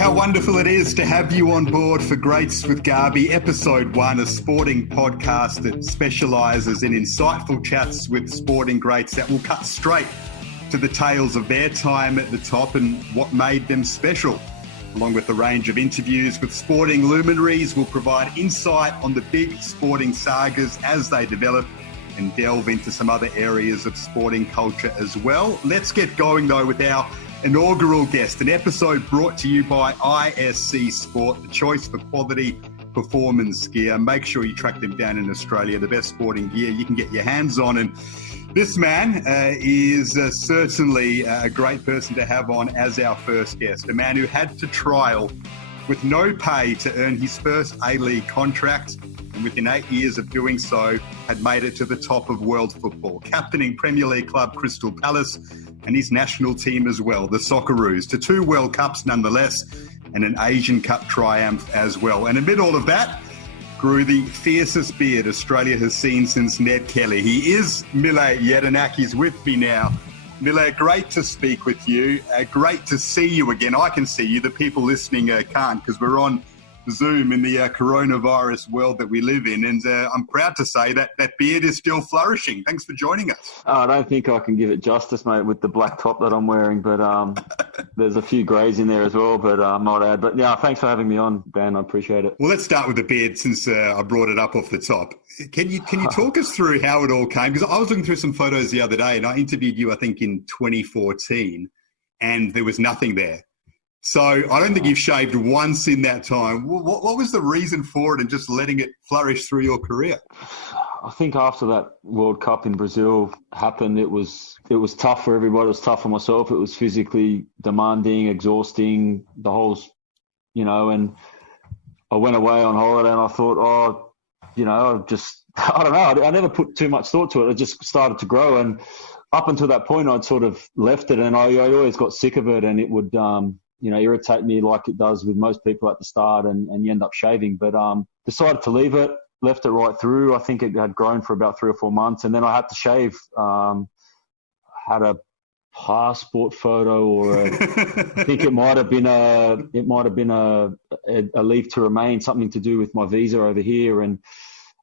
how wonderful it is to have you on board for Greats with Garby, Episode 1, a sporting podcast that specialises in insightful chats with sporting greats that will cut straight to the tales of their time at the top and what made them special. Along with a range of interviews with sporting luminaries, we'll provide insight on the big sporting sagas as they develop and delve into some other areas of sporting culture as well. Let's get going, though, with our inaugural guest, an episode brought to you by ISC Sport, the choice for quality performance gear. Make sure you track them down in Australia, the best sporting gear you can get your hands on. And this man is certainly a great person to have on as our first guest, a man who had to trial with no pay to earn his first A-League contract, and within 8 years of doing so, had made it to the top of world football, captaining Premier League club Crystal Palace and his national team as well, the Socceroos, to 2 World Cups nonetheless, and an Asian Cup triumph as well. And amid all of that, grew the fiercest beard Australia has seen since Ned Kelly. He is Mile Jedinak. He's with me now. Mile, great to speak with you. Great to see you again. I can see you. The people listening can't, because we're on Zoom in the coronavirus world that we live in. And I'm proud to say that that beard is still flourishing. Thanks for joining us. I don't think I can give it justice, mate, with the black top that I'm wearing. But there's a few greys in there as well, but I might add. But yeah, thanks for having me on, Dan. I appreciate it. Well, let's start with the beard since I brought it up off the top. Can you talk us through how it all came? Because I was looking through some photos the other day and I interviewed you, I think, in 2014, and there was nothing there. So I don't think you've shaved once in that time. What was the reason for it and just letting it flourish through your career? I think after that World Cup in Brazil happened, it was tough for everybody. It was tough for myself. It was physically demanding, exhausting, the whole, and I went away on holiday and I thought, I don't know. I never put too much thought to it. It just started to grow. And up until that point, I'd sort of left it and I always got sick of it, and it would, irritate me like it does with most people at the start, and you end up shaving. But decided to leave it, left it right through. I think it had grown for about 3 or 4 months, and then I had to shave. Had a passport photo, or I think it might have been a leave to remain, something to do with my visa over here. And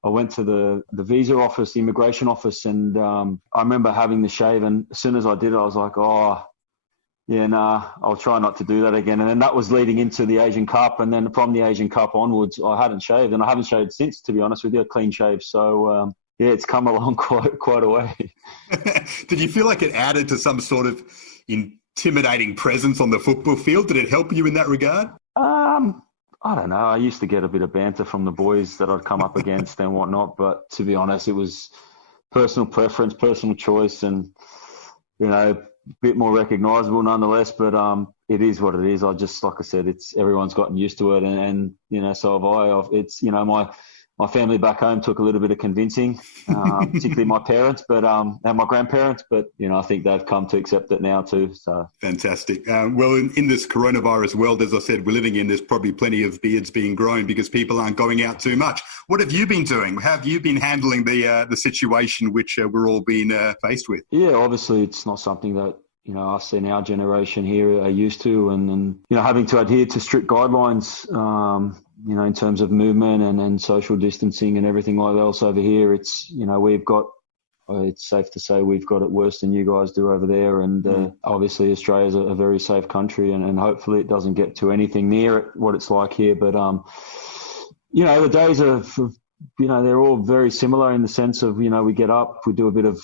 I went to the visa office, the immigration office, and I remember having the shave. And as soon as I did it, I was like, I'll try not to do that again. And then that was leading into the Asian Cup. And then from the Asian Cup onwards, I hadn't shaved. And I haven't shaved since, to be honest with you, a clean shave. So, it's come along quite a way. Did you feel like it added to some sort of intimidating presence on the football field? Did it help you in that regard? I don't know. I used to get a bit of banter from the boys that I'd come up against and whatnot. But to be honest, it was personal preference, personal choice, and, bit more recognisable nonetheless, but it is what it is. I just, like I said, everyone's gotten used to it, and so have I. It's my family back home took a little bit of convincing, particularly my parents, but and my grandparents. But I think they've come to accept it now too. So fantastic. Well, in this coronavirus world, as I said, we're living in, there's probably plenty of beards being grown because people aren't going out too much. What have you been doing? How have you been handling the situation which we're all being faced with? Yeah, obviously it's not something that us in our generation here are used to, and having to adhere to strict guidelines. In terms of movement and social distancing and everything like else over here, it's, it's safe to say we've got it worse than you guys do over there. And obviously Australia's a very safe country, and hopefully it doesn't get to anything near what it's like here. But, the days of, they're all very similar in the sense of, we get up, we do a bit of,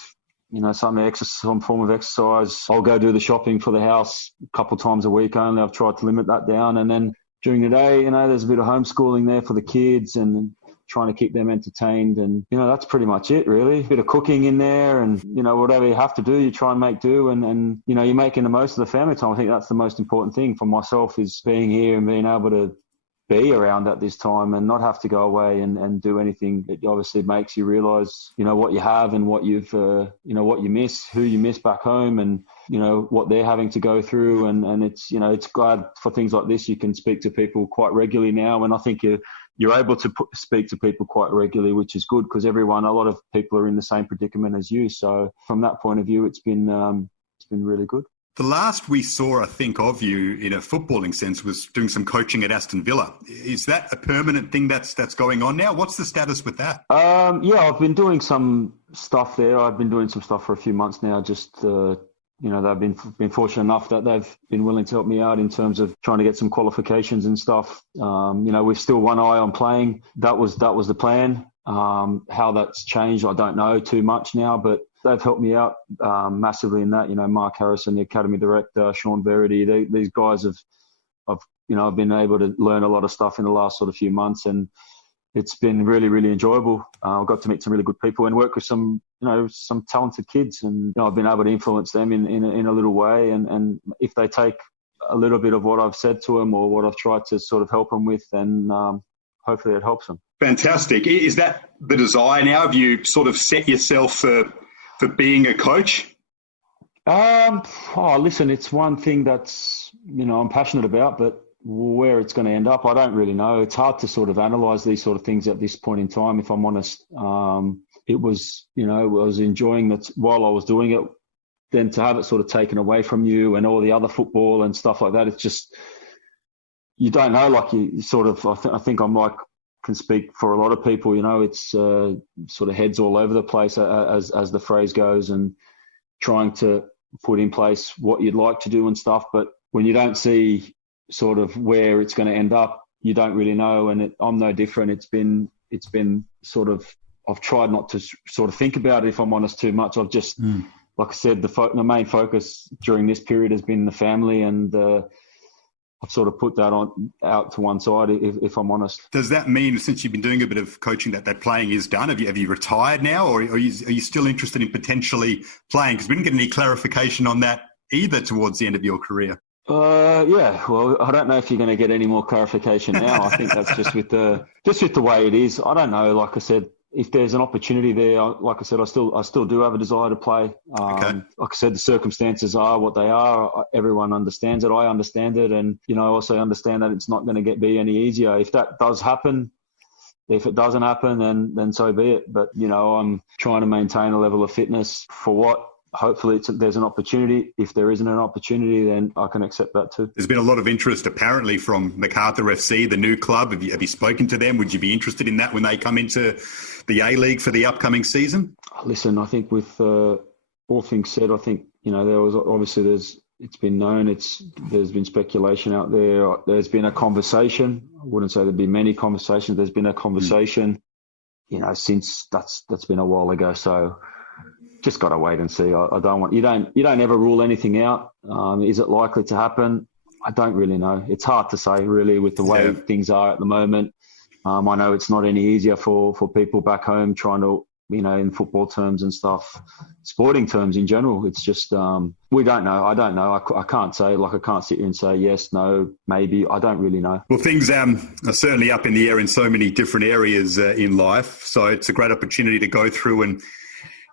some form of exercise. I'll go do the shopping for the house a couple of times a week only. I've tried to limit that down. And then during the day, there's a bit of homeschooling there for the kids and trying to keep them entertained. And, that's pretty much it, really. A bit of cooking in there and, whatever you have to do, you try and make do. And you're making the most of the family time. I think that's the most important thing for myself, is being here and being able to be around at this time and not have to go away and do anything. It obviously makes you realise, what you have and what you've, what you miss, who you miss back home, and, what they're having to go through. And it's, it's glad for things like this, you can speak to people quite regularly now. And I think you're able to speak to people quite regularly, which is good, because a lot of people are in the same predicament as you. So from that point of view, it's been really good. The last we saw, I think, of you in a footballing sense was doing some coaching at Aston Villa. Is that a permanent thing that's going on now? What's the status with that? Yeah, I've been doing some stuff there. I've been doing some stuff for a few months now. Just they've been fortunate enough that they've been willing to help me out in terms of trying to get some qualifications and stuff. We've still one eye on playing. That was the plan. How that's changed, I don't know too much now, but they've helped me out massively in that. Mark Harrison, the academy director, Sean Verity, these guys I've been able to learn a lot of stuff in the last sort of few months, and it's been really, really enjoyable. I've got to meet some really good people and work with some talented kids, and I've been able to influence them in a little way. And if they take a little bit of what I've said to them or what I've tried to sort of help them with, then hopefully it helps them. Fantastic. Is that the desire now? Have you sort of set yourself for being a coach? Listen, it's one thing that's, I'm passionate about, but where it's going to end up, I don't really know. It's hard to sort of analyse these sort of things at this point in time, if I'm honest. It was, I was enjoying it while I was doing it. Then to have it sort of taken away from you and all the other football and stuff like that, it's just, you don't know, like you sort of, I think I'm like, can speak for a lot of people, it's sort of heads all over the place as the phrase goes, and trying to put in place what you'd like to do and stuff. But when you don't see sort of where it's going to end up, you don't really know. And I'm no different. It's been sort of, I've tried not to sort of think about it, if I'm honest, too much. I've just, like I said, the main focus during this period has been the family, and I've sort of put that out to one side, if I'm honest. Does that mean, since you've been doing a bit of coaching, that playing is done? Have you retired now, or are you still interested in potentially playing? Because we didn't get any clarification on that either towards the end of your career. Yeah. Well, I don't know if you're going to get any more clarification now. I think that's just with the way it is. I don't know. Like I said, if there's an opportunity there, like I said, I still do have a desire to play. Okay. Like I said, the circumstances are what they are. Everyone understands it. I understand it. And, I also understand that it's not going to be any easier. If that does happen, if it doesn't happen, then so be it. But, I'm trying to maintain a level of fitness for what hopefully there's an opportunity. If there isn't an opportunity, then I can accept that too. There's been a lot of interest apparently from MacArthur FC, the new club. Have you spoken to them? Would you be interested in that when they come into the A-League for the upcoming season? Listen, I think with all things said, I think, it's been known, there's been speculation out there. There's been a conversation. I wouldn't say there'd be many conversations. There's been a conversation, since that's been a while ago. So just got to wait and see. I don't want, you don't ever rule anything out. Is it likely to happen? I don't really know. It's hard to say really with the way things are at the moment. I know it's not any easier for people back home trying to, in football terms and stuff, sporting terms in general. It's just, we don't know. I don't know. I can't say, I can't sit here and say yes, no, maybe. I don't really know. Well, things are certainly up in the air in so many different areas in life. So it's a great opportunity to go through and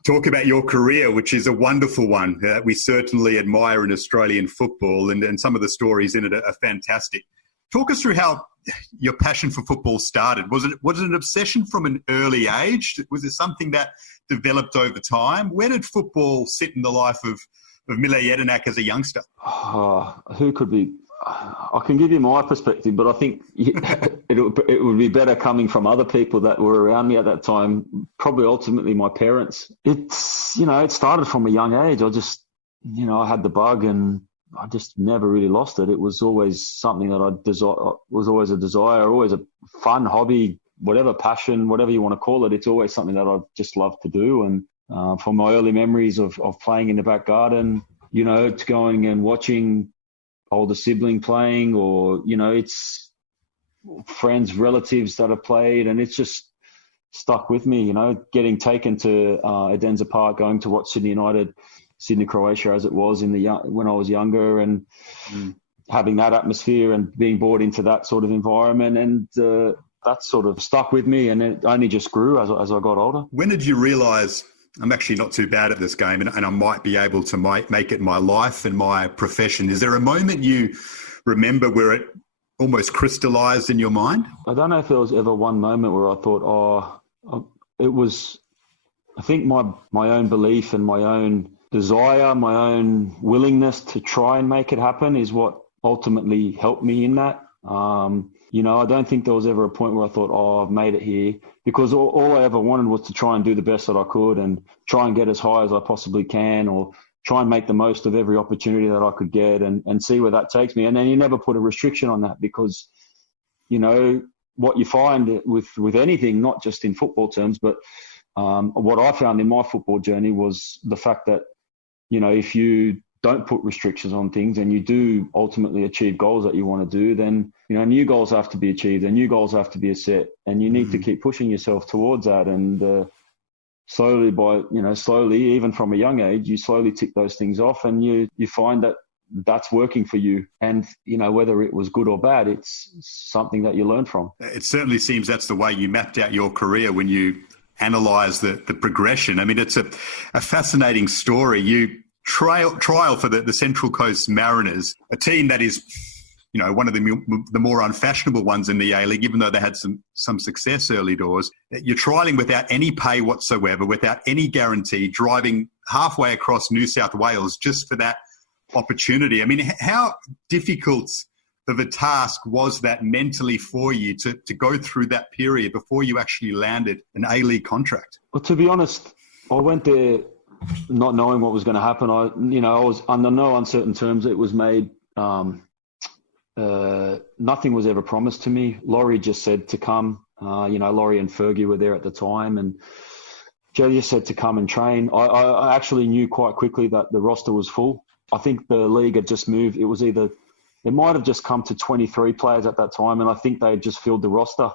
talk about your career, which is a wonderful one that we certainly admire in Australian football, and some of the stories in it are fantastic. Talk us through how your passion for football started. Was it an obsession from an early age? Was it something that developed over time? Where did football sit in the life of Mile Jedinak as a youngster? Who could be? I can give you my perspective, but I think it would be better coming from other people that were around me at that time, probably ultimately my parents. It's, it started from a young age. I just, I had the bug and I just never really lost it. It was always something that was always a desire, always a fun hobby, whatever passion, whatever you want to call it. It's always something that I just love to do. And from my early memories of playing in the back garden, it's going and watching older sibling playing, or, it's friends, relatives that have played, and it's just stuck with me, getting taken to Edenza Park, going to watch Sydney United, Sydney, Croatia, as it was when I was younger, and having that atmosphere and being brought into that sort of environment. And that sort of stuck with me, and it only just grew as I got older. When did you realise, I'm actually not too bad at this game and I might be able to make it my life and my profession? Is there a moment you remember where it almost crystallised in your mind? I don't know if there was ever one moment where I thought, it was, I think my own belief and my own desire, my own willingness to try and make it happen is what ultimately helped me in that. I don't think there was ever a point where I thought, I've made it here, because all I ever wanted was to try and do the best that I could and try and get as high as I possibly can, or try and make the most of every opportunity that I could get and see where that takes me. And then you never put a restriction on that, because, what you find with anything, not just in football terms, but what I found in my football journey was the fact that, if you don't put restrictions on things and you do ultimately achieve goals that you want to do, then, new goals have to be achieved and new goals have to be set, and you need to keep pushing yourself towards that. And slowly, even from a young age, you slowly tick those things off, and you find that that's working for you. And, whether it was good or bad, it's something that you learn from. It certainly seems that's the way you mapped out your career when you analyse the progression. I mean, it's a fascinating story. You trial for the Central Coast Mariners, a team that is, one of the more unfashionable ones in the A-League, even though they had some success early doors. You're trialling without any pay whatsoever, without any guarantee, driving halfway across New South Wales just for that opportunity. I mean, how difficult of a task was that mentally for you to go through that period before you actually landed an A-League contract? Well, to be honest, I went there not knowing what was going to happen. I was under no uncertain terms. It was made, nothing was ever promised to me. Laurie just said to come. Laurie and Fergie were there at the time, and Joe just said to come and train. I actually knew quite quickly that the roster was full. I think the league had just moved. It might have just come to 23 players at that time, and I think they had just filled the roster.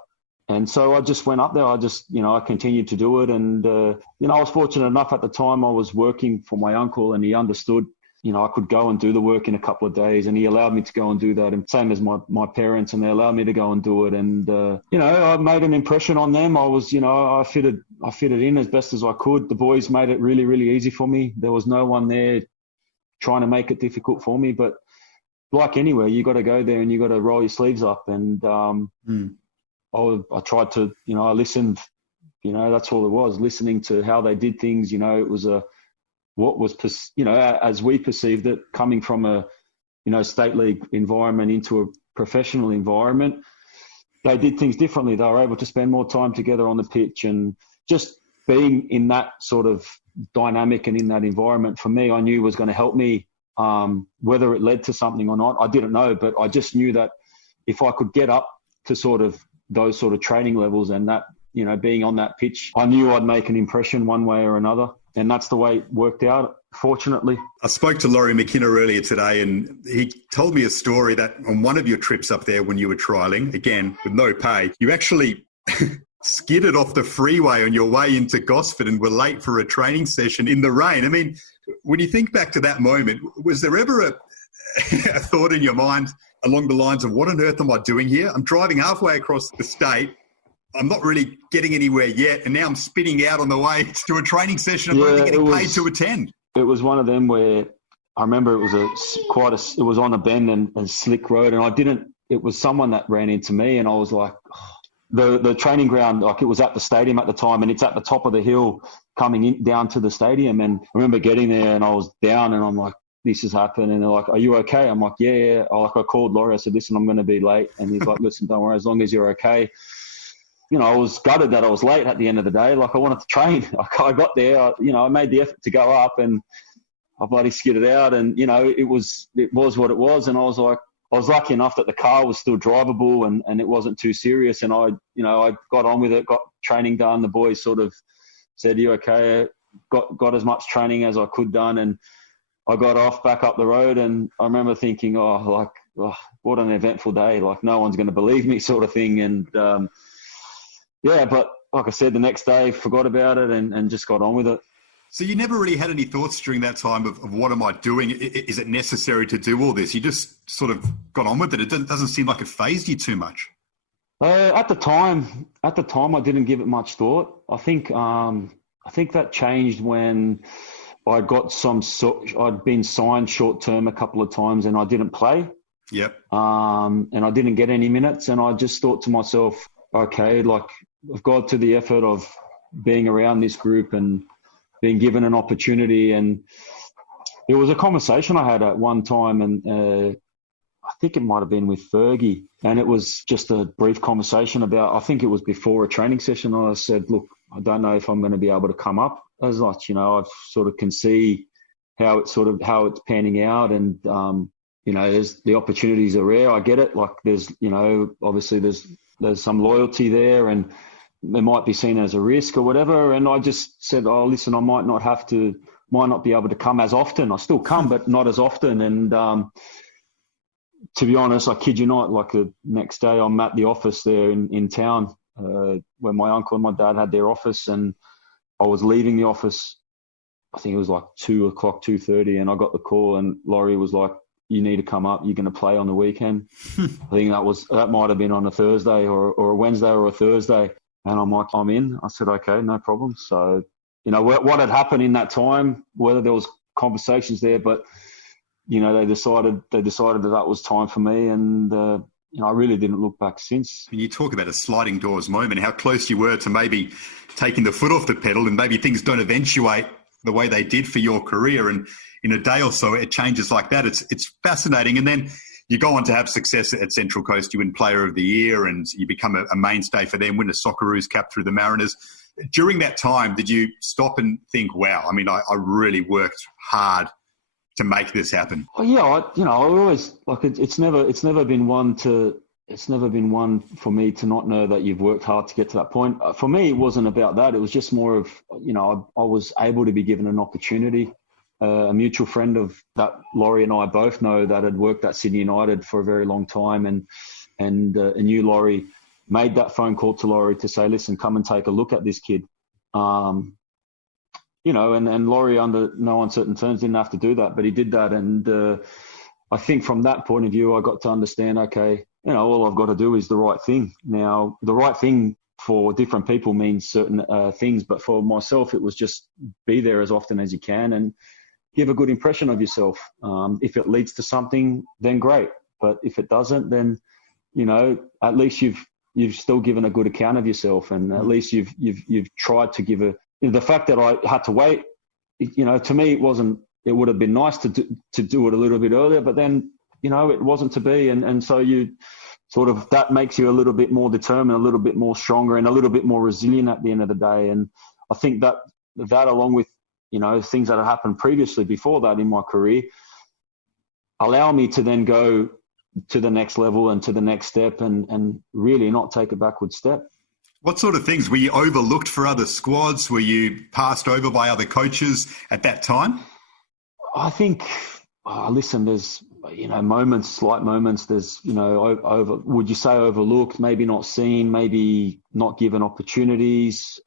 And so I just went up there. I continued to do it. And, I was fortunate enough at the time. I was working for my uncle, and he understood, I could go and do the work in a couple of days, and he allowed me to go and do that. And same as my parents, and they allowed me to go and do it. And, I made an impression on them. I fitted in as best as I could. The boys made it really, really easy for me. There was no one there trying to make it difficult for me. But like anywhere, you got to go there and you got to roll your sleeves up. And, I tried to, I listened, that's all it was, listening to how they did things. It was as we perceived it, coming from a, state league environment into a professional environment, they did things differently. They were able to spend more time together on the pitch, and just being in that sort of dynamic and in that environment for me, I knew was going to help me. Whether it led to something or not, I didn't know, but I just knew that if I could get up to sort of those sort of training levels and that, being on that pitch, I knew I'd make an impression one way or another. And that's the way it worked out, fortunately. I spoke to Laurie McKenna earlier today, and he told me a story that on one of your trips up there when you were trialling, again, with no pay, you actually skidded off the freeway on your way into Gosford and were late for a training session in the rain. I mean, when you think back to that moment, was there ever a thought in your mind along the lines of, what on earth am I doing here? I'm driving halfway across the state. I'm not really getting anywhere yet. And now I'm spinning out on the way to a training session I'm only getting paid to attend. It was one of them where I remember it was it was on a bend and slick road. And it was someone that ran into me, and I was like, the training ground, like it was at the stadium at the time, and it's at the top of the hill coming down to the stadium. And I remember getting there and I was down, and I'm like, this has happened. And they're like, are you okay? I'm like, yeah. I called Laurie. I said, listen, I'm going to be late. And he's like, listen, don't worry, as long as you're okay. I was gutted that I was late at the end of the day. Like, I wanted to train. I got there, I made the effort to go up, and I bloody skidded out. And, it was what it was. And I was lucky enough that the car was still drivable and it wasn't too serious. And I got on with it, got training done. The boys sort of said, you okay? Got as much training as I could done. And I got off back up the road, and I remember thinking, what an eventful day. Like, no one's going to believe me, sort of thing. And, but like I said, the next day, forgot about it and just got on with it. So you never really had any thoughts during that time of what am I doing? Is it necessary to do all this? You just sort of got on with it. It doesn't seem like it fazed you too much. At the time, I didn't give it much thought. I think that changed when I got I'd been signed short term a couple of times and I didn't play. Yep. And I didn't get any minutes, and I just thought to myself, okay, like, I've got to the effort of being around this group and being given an opportunity, and It was a conversation I had at one time, and I think it might have been with Fergie, and it was just a brief conversation about, I think it was before a training session. I said, look, I don't know if I'm going to be able to come up as much. I sort of can see how it's panning out, and there's the opportunities are rare. I get it. Like there's obviously there's some loyalty there, and it might be seen as a risk or whatever. And I just said, oh, listen, I might not be able to come as often. I still come, but not as often. And to be honest, I kid you not, like the next day I'm at the office there in town where my uncle and my dad had their office, and I was leaving the office. I think it was like 2:30, and I got the call, and Laurie was like, you need to come up. You're going to play on the weekend. I think that might have been on a Thursday or a Wednesday or a Thursday. And I'm like, I'm in. I said, okay, no problem. So, what had happened in that time, whether there was conversations there, but, they decided that was time for me. And, I really didn't look back since. When you talk about a sliding doors moment, how close you were to maybe taking the foot off the pedal, and maybe things don't eventuate the way they did for your career. And in a day or so, it changes like that. It's fascinating. And then you go on to have success at Central Coast. You win Player of the Year, and you become a mainstay for them, win a Socceroos cap through the Mariners. During that time, did you stop and think, wow, I really worked hard to make this happen? Well, yeah, I always, like, it's never been one for me to not know that you've worked hard to get to that point. For me, it wasn't about that. It was just more of, I was able to be given an opportunity. A mutual friend of that, Laurie and I both know, that had worked at Sydney United for a very long time, and knew Laurie, made that phone call to Laurie to say, listen, come and take a look at this kid. And Laurie, under no uncertain terms, didn't have to do that, but he did that. And I think from that point of view, I got to understand, okay, all I've got to do is the right thing. Now, the right thing for different people means certain things, but for myself, it was just be there as often as you can and give a good impression of yourself. If it leads to something, then great. But if it doesn't, then, at least you've still given a good account of yourself, and at least you've tried to give the fact that I had to wait, to me, it would have been nice to do it a little bit earlier, but then, it wasn't to be. And so you sort of, that makes you a little bit more determined, a little bit more stronger, and a little bit more resilient at the end of the day. And I think that along with, things that had happened previously before that in my career, allow me to then go to the next level and to the next step, and really not take a backward step. What sort of things? Were you overlooked for other squads? Were you passed over by other coaches at that time? I think, listen, there's, moments, slight moments. There's, would you say overlooked? Maybe not seen, maybe not given opportunities.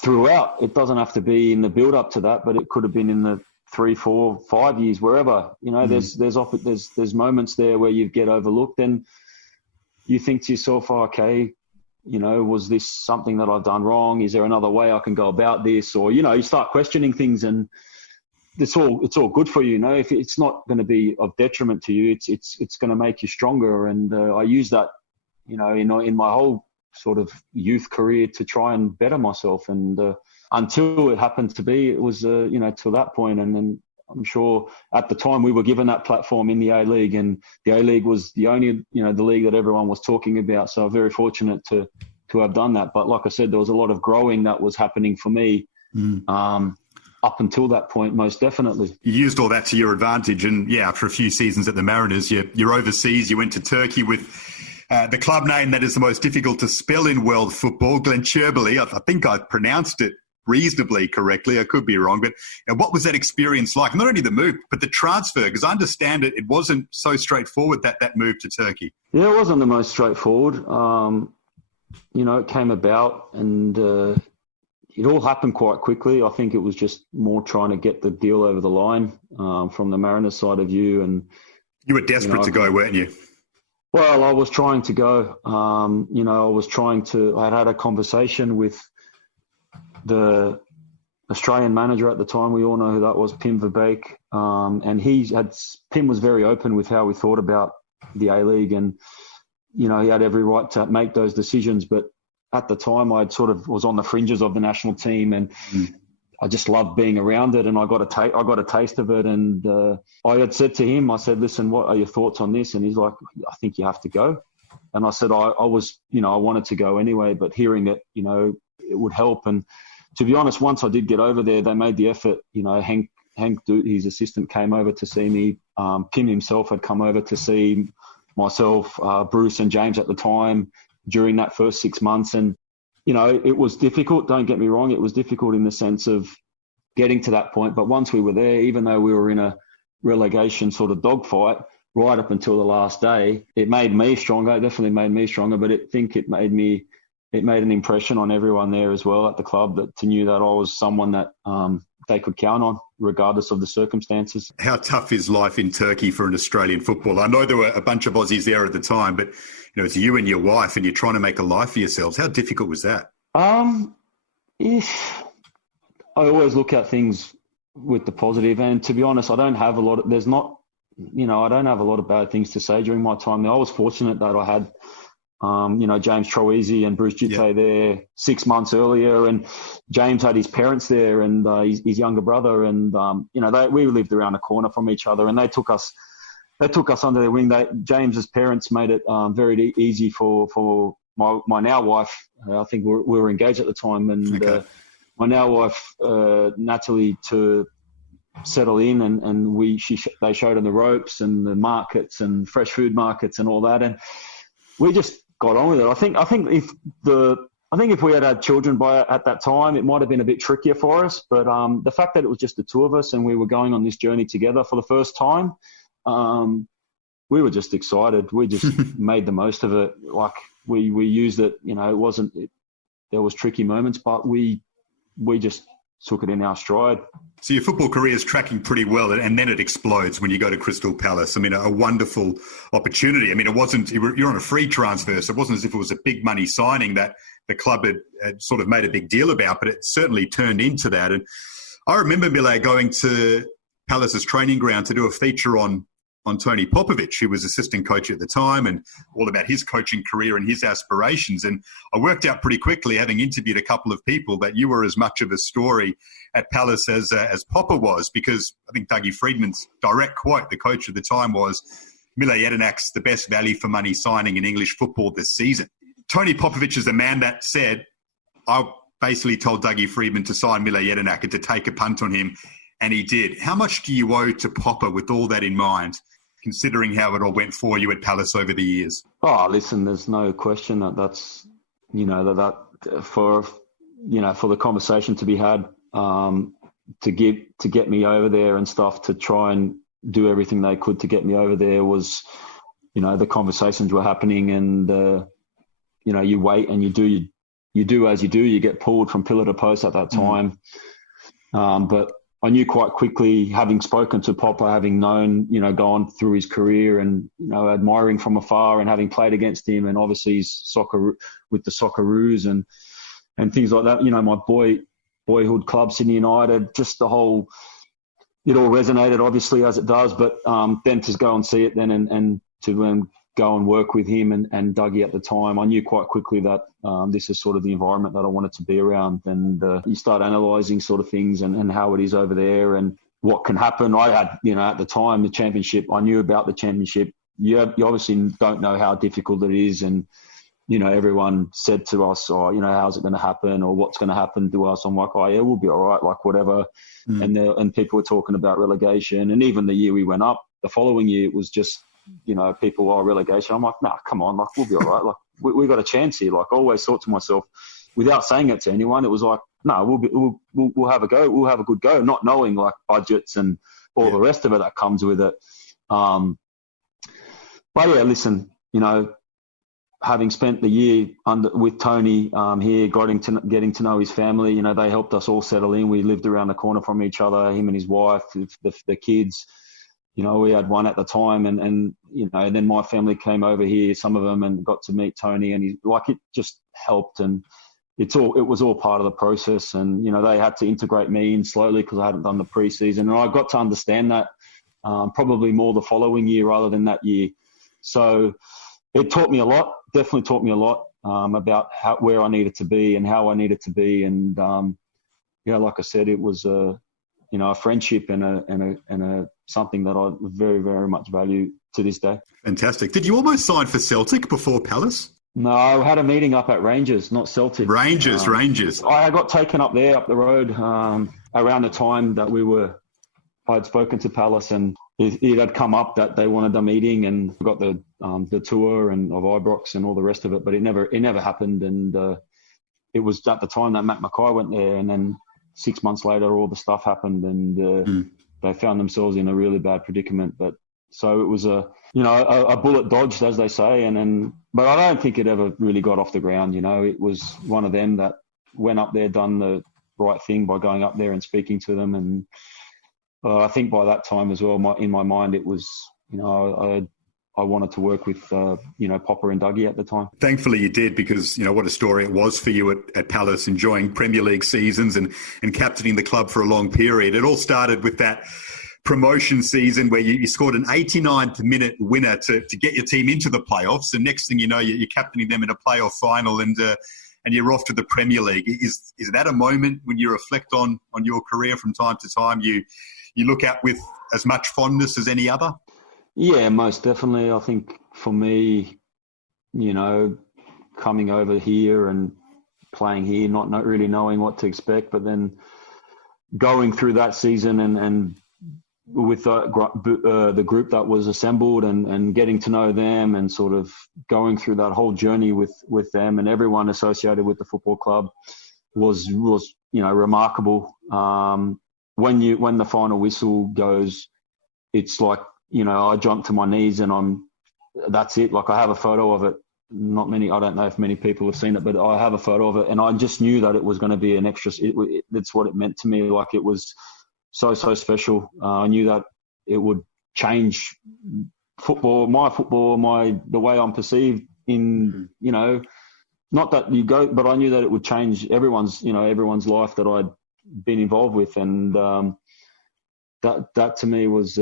Throughout, it doesn't have to be in the build up to that, but it could have been in the 3, 4, 5 years, wherever. There's moments there where you get overlooked, and you think to yourself, okay, was this something that I've done wrong? Is there another way I can go about this? Or, you start questioning things, and it's all good for you. If it's not going to be of detriment to you, it's going to make you stronger. And I use that, in my whole sort of youth career to try and better myself. And until it happened to be, it was, to that point. And then I'm sure at the time we were given that platform in the A-League, and the A-League was the only, the league that everyone was talking about. So I'm very fortunate to have done that. But like I said, there was a lot of growing that was happening for me up until that point, most definitely. You used all that to your advantage. And yeah, after a few seasons at the Mariners, you're overseas. You went to Turkey with the club name that is the most difficult to spell in world football, Glencherbury. I think I pronounced it reasonably correctly. I could be wrong. But what was that experience like? Not only the move, but the transfer, because I understand it wasn't so straightforward, that move to Turkey. Yeah, it wasn't the most straightforward. It came about, and it all happened quite quickly. I think it was just more trying to get the deal over the line from the Mariners side of view. And you were desperate to go, weren't you? Well, I was trying to go. I had a conversation with the Australian manager at the time. We all know who that was, Pim Verbeek. And Pim was very open with how we thought about the A-League, and, he had every right to make those decisions. But at the time, I sort of was on the fringes of the national team, and I just loved being around it, and I got a taste of it. And I had said to him, I said, listen, what are your thoughts on this? And he's like, I think you have to go. And I said, I wanted to go anyway, but hearing it, it would help. And to be honest, once I did get over there, they made the effort. Hank, his assistant, came over to see me. Kim himself had come over to see myself, Bruce and James at the time during that first 6 months. And, it was difficult. Don't get me wrong. It was difficult in the sense of getting to that point. But once we were there, even though we were in a relegation sort of dogfight right up until the last day, it made me stronger. It definitely made me stronger. But I think it made an impression on everyone there as well at the club, that to knew that I was someone that they could count on regardless of the circumstances. How tough is life in Turkey for an Australian footballer? I know there were a bunch of Aussies there at the time, but it's you and your wife and you're trying to make a life for yourselves. How difficult was that? I always look at things with the positive, and to be honest, I don't have a lot of bad things to say during my time there. I was fortunate that I had James Troisi and Bruce Jitte there 6 months earlier, and James had his parents there and his younger brother, and we lived around the corner from each other, and they took us under their wing. James's parents made it very easy for my now wife. I think we were engaged at the time, and my now wife Natalie to settle in, and they showed her the ropes and the markets and fresh food markets and all that, and we just got on with it. I think if we had children at that time, it might have been a bit trickier for us. But the fact that it was just the two of us and we were going on this journey together for the first time, we were just excited. We just made the most of it. Like we used it. There was tricky moments, but we just took it in our stride. So your football career is tracking pretty well, and then it explodes when you go to Crystal Palace. I mean, a wonderful opportunity. I mean, you're on a free transfer, so it wasn't as if it was a big money signing that the club had sort of made a big deal about, but it certainly turned into that. And I remember, Mile, going to Palace's training ground to do a feature on Tony Popovic, who was assistant coach at the time, and all about his coaching career and his aspirations. And I worked out pretty quickly, having interviewed a couple of people, that you were as much of a story at Palace as Popper was, because I think Dougie Freedman's direct quote, the coach at the time, was, Mile Jedinak's the best value for money signing in English football this season. Tony Popovic is the man that said, I basically told Dougie Freedman to sign Mile Jedinak and to take a punt on him, and he did. How much do you owe to Popper with all that in mind, considering how it all went for you at Palace over the years? Oh, listen, there's no question that's for the conversation to be had, to get me over there and stuff, to try and do everything they could to get me over there was, the conversations were happening, and you wait and you do as you do. You get pulled from pillar to post at that time, but I knew quite quickly, having spoken to Popper, having known, gone through his career and, admiring from afar and having played against him, and obviously his soccer with the Socceroos and things like that. My boyhood club, Sydney United, just it all resonated, obviously, as it does. But then to go and see it then and to go and work with him and Dougie at the time, I knew quite quickly that this is sort of the environment that I wanted to be around. And you start analysing sort of things and how it is over there and what can happen. I had, at the time, the championship, I knew about the championship. You obviously don't know how difficult it is. And, everyone said to us, how's it going to happen, or what's going to happen to us? I'm like, oh, yeah, we'll be all right, like whatever. And people were talking about relegation. And even the year we went up, the following year, it was just, people are relegation. I'm like, nah, come on, like we'll be all right. Like we got a chance here. Like I always thought to myself, without saying it to anyone, it was like, no, we'll have a go. We'll have a good go, not knowing like budgets and all the rest of it that comes with it. But yeah, listen, having spent the year with Tony here, getting to know his family, they helped us all settle in. We lived around the corner from each other, him and his wife, the kids. We had one at the time, and then my family came over here, some of them, and got to meet Tony, and it just helped, and it was all part of the process. And they had to integrate me in slowly because I hadn't done the pre-season, and I got to understand that probably more the following year rather than that year. So it taught me a lot, definitely taught me a lot about where I needed to be and how I needed to be, and like I said, it was a friendship and a something that I very, very much value to this day. Fantastic. Did you almost sign for Celtic before Palace? No, I had a meeting up at Rangers, not Celtic. Rangers. I got taken up there, up the road, around the time that I had spoken to Palace, and it had come up that they wanted a meeting, and got the tour and of Ibrox and all the rest of it, but it never happened. And it was at the time that Matt Mackay went there, and then 6 months later, all the stuff happened, and they found themselves in a really bad predicament. But so it was a bullet dodged, as they say, but I don't think it ever really got off the ground. It was one of them that went up there, done the right thing by going up there and speaking to them, and I think by that time as well, in my mind, it was, I wanted to work with, Popper and Dougie at the time. Thankfully you did, because, what a story it was for you at Palace, enjoying Premier League seasons and captaining the club for a long period. It all started with that promotion season where you scored an 89th minute winner to get your team into the playoffs. And next thing you know, you're captaining them in a playoff final and you're off to the Premier League. Is that a moment when you reflect on your career from time to time you look at with as much fondness as any other? Yeah, most definitely. I think for me, coming over here and playing here, not really knowing what to expect, but then going through that season and with the group that was assembled and getting to know them and sort of going through that whole journey with them and everyone associated with the football club was remarkable. When the final whistle goes, it's like, I jump to my knees and that's it. Like, I have a photo of it. I don't know if many people have seen it, but I have a photo of it, and I just knew that it was going to be an extra. That's what it meant to me. Like, it was so special. I knew that it would change football, the way I'm perceived in, not that you go, but I knew that it would change everyone's life that I'd been involved with. And that to me was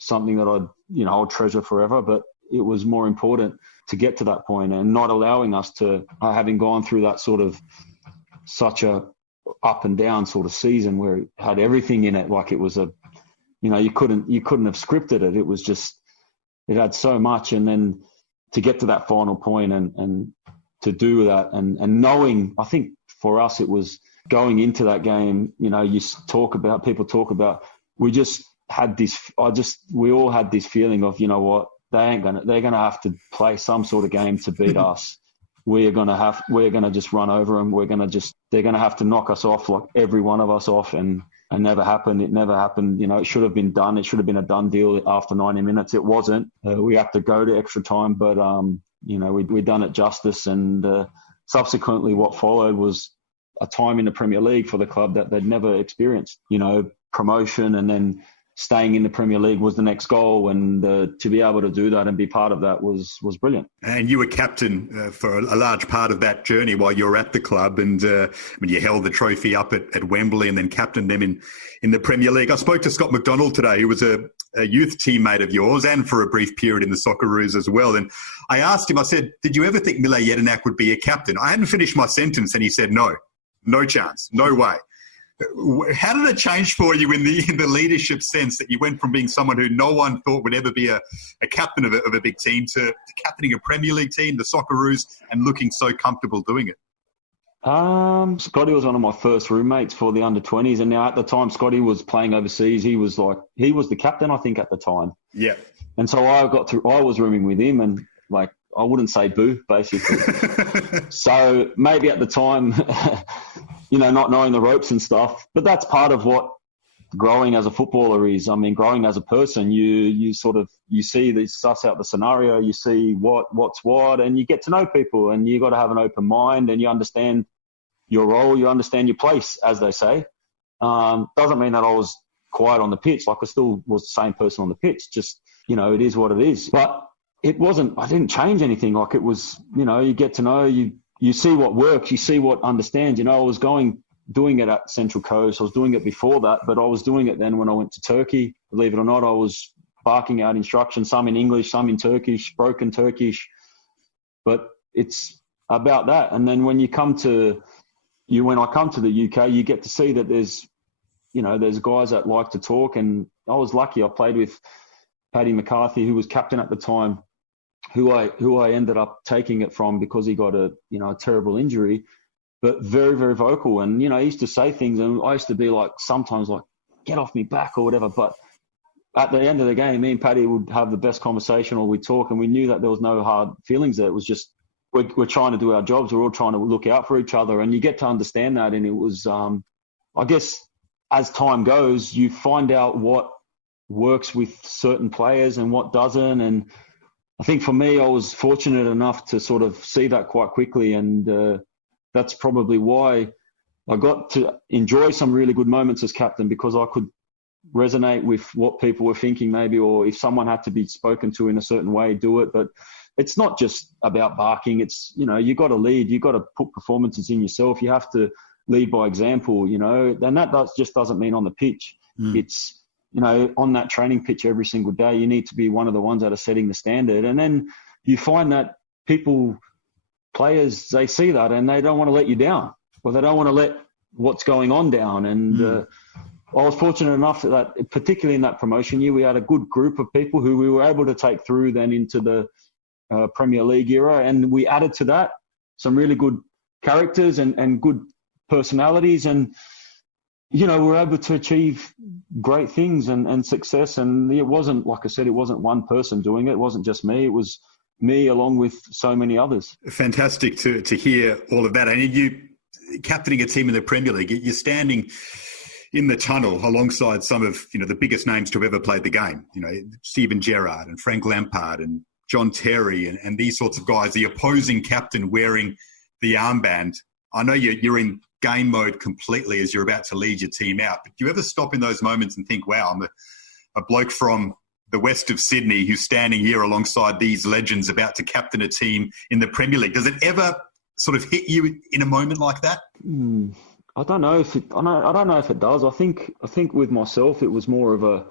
something that I'll treasure forever. But it was more important to get to that point and not allowing us to, having gone through that sort of such a up and down sort of season where it had everything in it. Like, it was you couldn't have scripted it. It was just, it had so much. And then to get to that final point and to do that and knowing, I think for us, it was going into that game, people talk about, we just had this, we all had this feeling of, what, they're going to have to play some sort of game to beat us. We're going to just run over them. They're going to have to knock us off, like every one of us off. And never happened. It never happened. It should have been done. It should have been a done deal after 90 minutes. It wasn't. We had to go to extra time, but, we done it justice. And subsequently what followed was a time in the Premier League for the club that they'd never experienced. Promotion, and then staying in the Premier League was the next goal, and to be able to do that and be part of that was brilliant. And you were captain for a large part of that journey while you were at the club, and you held the trophy up at Wembley and then captained them in the Premier League. I spoke to Scott McDonald today, who was a youth teammate of yours and for a brief period in the Socceroos as well. And I asked him, I said, did you ever think Mile Jedinak would be a captain? I hadn't finished my sentence, and he said, no chance, no way. How did it change for you in the leadership sense that you went from being someone who no one thought would ever be a captain of a big team to captaining a Premier League team, the Socceroos, and looking so comfortable doing it? Scotty was one of my first roommates for the under-20s, and now at the time Scotty was playing overseas. He was the captain, I think, at the time. Yeah. And so I was rooming with him, and like, I wouldn't say boo, basically. So maybe at the time, not knowing the ropes and stuff, but that's part of what growing as a footballer is. I mean, growing as a person, you see suss out the scenario, you see what's what, and you get to know people, and you got to have an open mind, and you understand your role, you understand your place, as they say. Doesn't mean that I was quiet on the pitch. Like, I still was the same person on the pitch. Just, it is what it is. But I didn't change anything. Like, it was, you get to know, you see what works, you see what understands. I was doing it at Central Coast. I was doing it before that, but I was doing it then when I went to Turkey. Believe it or not, I was barking out instructions, some in English, some in Turkish, broken Turkish. But it's about that. And then when you come to, when I come to the UK, you get to see that there's guys that like to talk. And I was lucky. I played with Paddy McCarthy, who was captain at the time, who I ended up taking it from because he got a terrible injury, but very, very vocal. And, he used to say things, and I used to be like, sometimes like, get off me back or whatever. But at the end of the game, me and Paddy would have the best conversation, or we'd talk, and we knew that there was no hard feelings there. It was just, we're trying to do our jobs. We're all trying to look out for each other, and you get to understand that. And it was, I guess, as time goes, you find out what works with certain players and what doesn't. And I think for me, I was fortunate enough to sort of see that quite quickly. And that's probably why I got to enjoy some really good moments as captain, because I could resonate with what people were thinking maybe, or if someone had to be spoken to in a certain way, do it. But it's not just about barking. It's, you got to lead. You got to put performances in yourself. You have to lead by example, and that just doesn't mean on the pitch. It's, on that training pitch every single day, you need to be one of the ones that are setting the standard. And then you find that players, they see that and they don't want to let you down, or they don't want to let what's going on down. And I was fortunate enough that, particularly in that promotion year, we had a good group of people who we were able to take through then into the Premier League era. And we added to that some really good characters and good personalities. And, we were able to achieve great things and success. And it wasn't, like I said, it wasn't one person doing it. It wasn't just me. It was me along with so many others. Fantastic to hear all of that. And you captaining a team in the Premier League, you're standing in the tunnel alongside some of, the biggest names to have ever played the game. Steven Gerrard and Frank Lampard and John Terry and these sorts of guys, the opposing captain wearing the armband. I know you're in game mode completely as you're about to lead your team out, but do you ever stop in those moments and think, wow, I'm a bloke from the west of Sydney who's standing here alongside these legends about to captain a team in the Premier League? Does it ever sort of hit you in a moment like that? I don't know if it does. I think with myself, it was more of a,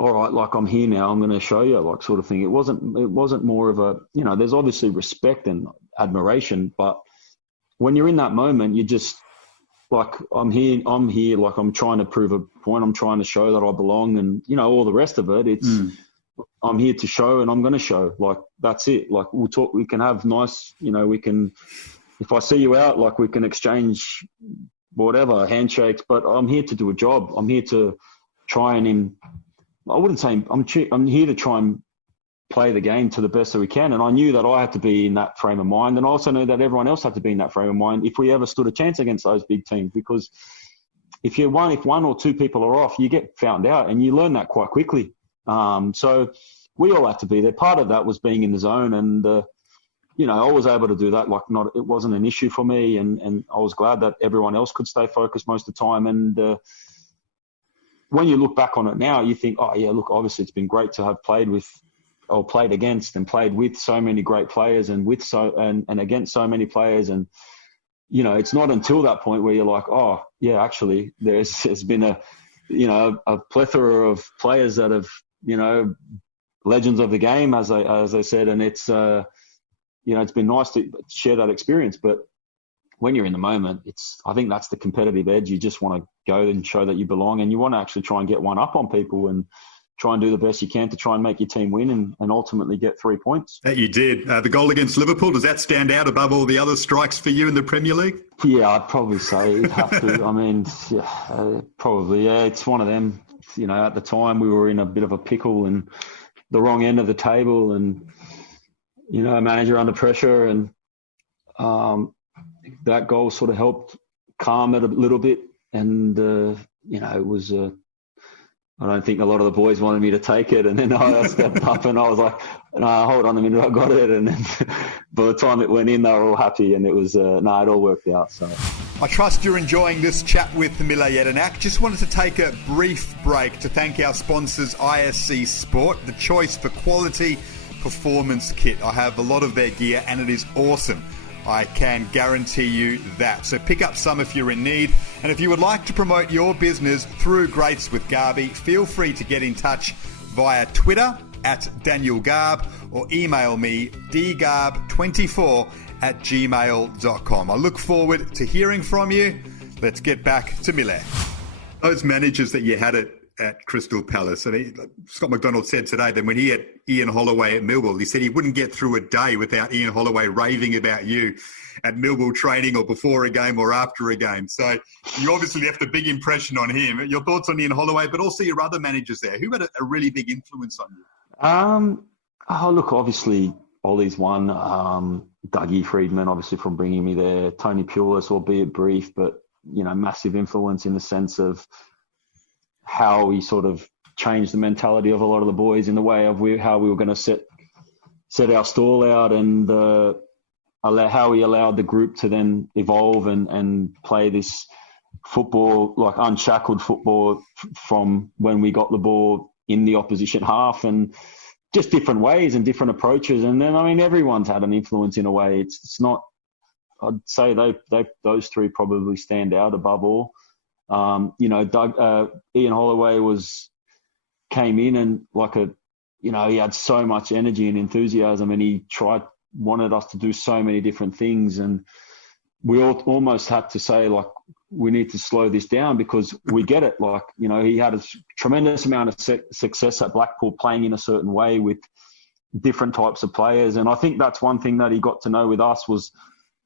all right, like, I'm here now, I'm going to show you, like, sort of thing. It wasn't more of a, there's obviously respect and admiration, but when you're in that moment, you just, like, I'm here, like, I'm trying to prove a point, I'm trying to show that I belong, and, all the rest of it, it's, I'm here to show, and I'm going to show, like, that's it. Like, we'll talk, we can have nice, we can, if I see you out, like, we can exchange whatever, handshakes, but I'm here to do a job. I'm here to try and, I wouldn't say, I'm here to try and play the game to the best that we can. And I knew that I had to be in that frame of mind. And I also knew that everyone else had to be in that frame of mind if we ever stood a chance against those big teams. Because if one or two people are off, you get found out, and you learn that quite quickly. So we all had to be there. Part of that was being in the zone, and I was able to do that. Like, it wasn't an issue for me, and I was glad that everyone else could stay focused most of the time. And when you look back on it now, you think, oh yeah, look, obviously it's been great to have played against and played with so many great players, and and against so many players. And it's not until that point where you're like, oh yeah, actually there's been a plethora of players that have, legends of the game, as I said, and it's it's been nice to share that experience. But when you're in the moment, I think that's the competitive edge. You just want to go and show that you belong, and you want to actually try and get one up on people and try and do the best you can to try and make your team win and ultimately get 3 points. That you did. The goal against Liverpool, does that stand out above all the other strikes for you in the Premier League? Yeah, I'd probably say it'd have to. I mean, probably, yeah. It's one of them. At the time we were in a bit of a pickle and the wrong end of the table, and, a manager under pressure, and that goal sort of helped calm it a little bit. And, it was I don't think a lot of the boys wanted me to take it. And then I stepped up and I was like, no, hold on a minute, I got it. And then by the time it went in, they were all happy, and it was, it all worked out. So I trust you're enjoying this chat with Mile Jedinak. Just wanted to take a brief break to thank our sponsors, ISC Sport, the choice for quality performance kit. I have a lot of their gear and it is awesome. I can guarantee you that. So pick up some if you're in need. And if you would like to promote your business through Greats with Garby, feel free to get in touch via Twitter @Daniel Garb or email me dgarb24 foray@gmail.com. I look forward to hearing from you. Let's get back to Mile. Those managers that you had at Crystal Palace, I mean, Scott McDonald said today that when he had Ian Holloway at Millwall, he said he wouldn't get through a day without Ian Holloway raving about you at Millwall training or before a game or after a game. So you obviously left a big impression on him. Your thoughts on Ian Holloway, but also your other managers there. Who had a really big influence on you? Look, obviously, Ollie's one. Dougie Friedman, obviously, from bringing me there. Tony Pulis, albeit brief, but, massive influence in the sense of how he sort of changed the mentality of a lot of the boys in the way of how we were going to set our stall out, and how he allowed the group to then evolve and play this football, like unshackled football from when we got the ball in the opposition half, and just different ways and different approaches. And then, everyone's had an influence in a way. It's not, I'd say those three probably stand out above all. Ian Holloway came in and he had so much energy and enthusiasm, and he wanted us to do so many different things, and we almost had to say, we need to slow this down because we get it. He had a tremendous amount of success at Blackpool playing in a certain way with different types of players, and I think that's one thing that he got to know with us was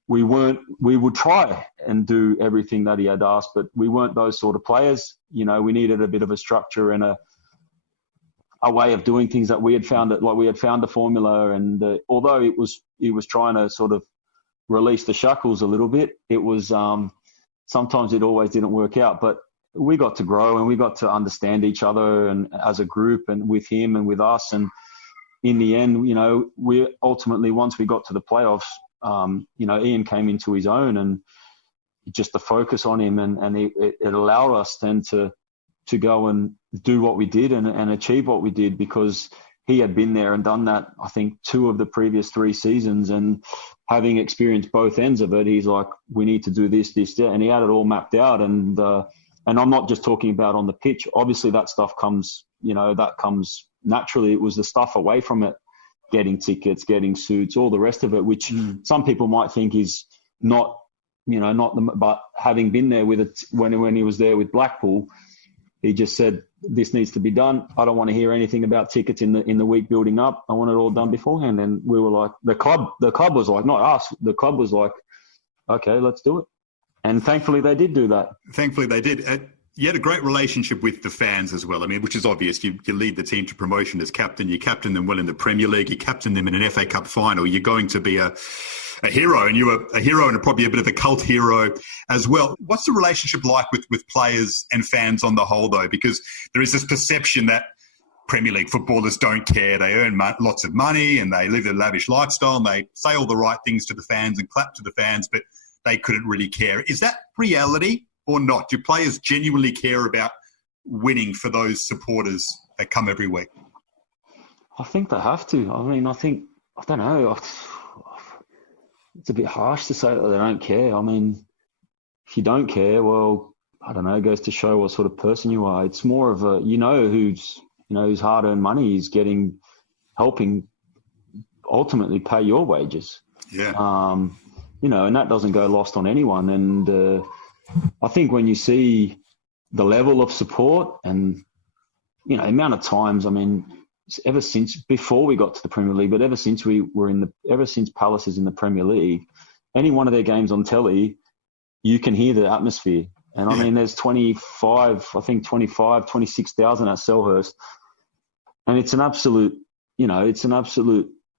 we would try and do everything that he had asked, but we weren't those sort of players. We needed a bit of a structure and a way of doing things that we had found a formula. And although he was trying to sort of release the shackles a little bit, it was sometimes it always didn't work out. But we got to grow and we got to understand each other and as a group and with him and with us. And in the end, we ultimately, once we got to the playoffs, Ian came into his own, and just the focus on him and it allowed us then to go and do what we did and achieve what we did, because he had been there and done that, I think, 2 of the previous 3 seasons, and having experienced both ends of it, he's like, we need to do this, that, and he had it all mapped out. And I'm not just talking about on the pitch. Obviously that stuff comes naturally. It was the stuff away from it, getting tickets, getting suits, all the rest of it, which some people might think is not, but having been there with it when he was there with Blackpool, he just said, this needs to be done. I don't want to hear anything about tickets in the week building up. I want it all done beforehand. And we were like, the club was like, not us. The club was like, okay, let's do it. And thankfully they did do that. Thankfully they did. You had a great relationship with the fans as well. Which is obvious. You lead the team to promotion as captain. You captain them well in the Premier League. You captain them in an FA Cup final. You're going to be a hero, and you were a hero and probably a bit of a cult hero as well. What's the relationship like with players and fans on the whole, though? Because there is this perception that Premier League footballers don't care. They earn lots of money and they live a lavish lifestyle and they say all the right things to the fans and clap to the fans, but they couldn't really care. Is that reality or not? Do players genuinely care about winning for those supporters that come every week? I think they have to. I don't know. It's a bit harsh to say that they don't care. If you don't care, well, I don't know, it goes to show what sort of person you are. It's more of a, whose hard-earned money is helping ultimately pay your wages. Yeah. And that doesn't go lost on anyone. And I think when you see the level of support and, the amount of times, ever since before we got to the Premier League, but ever since Palace is in the Premier League, any one of their games on telly, you can hear the atmosphere. And there's 26,000 at Selhurst. And it's an absolute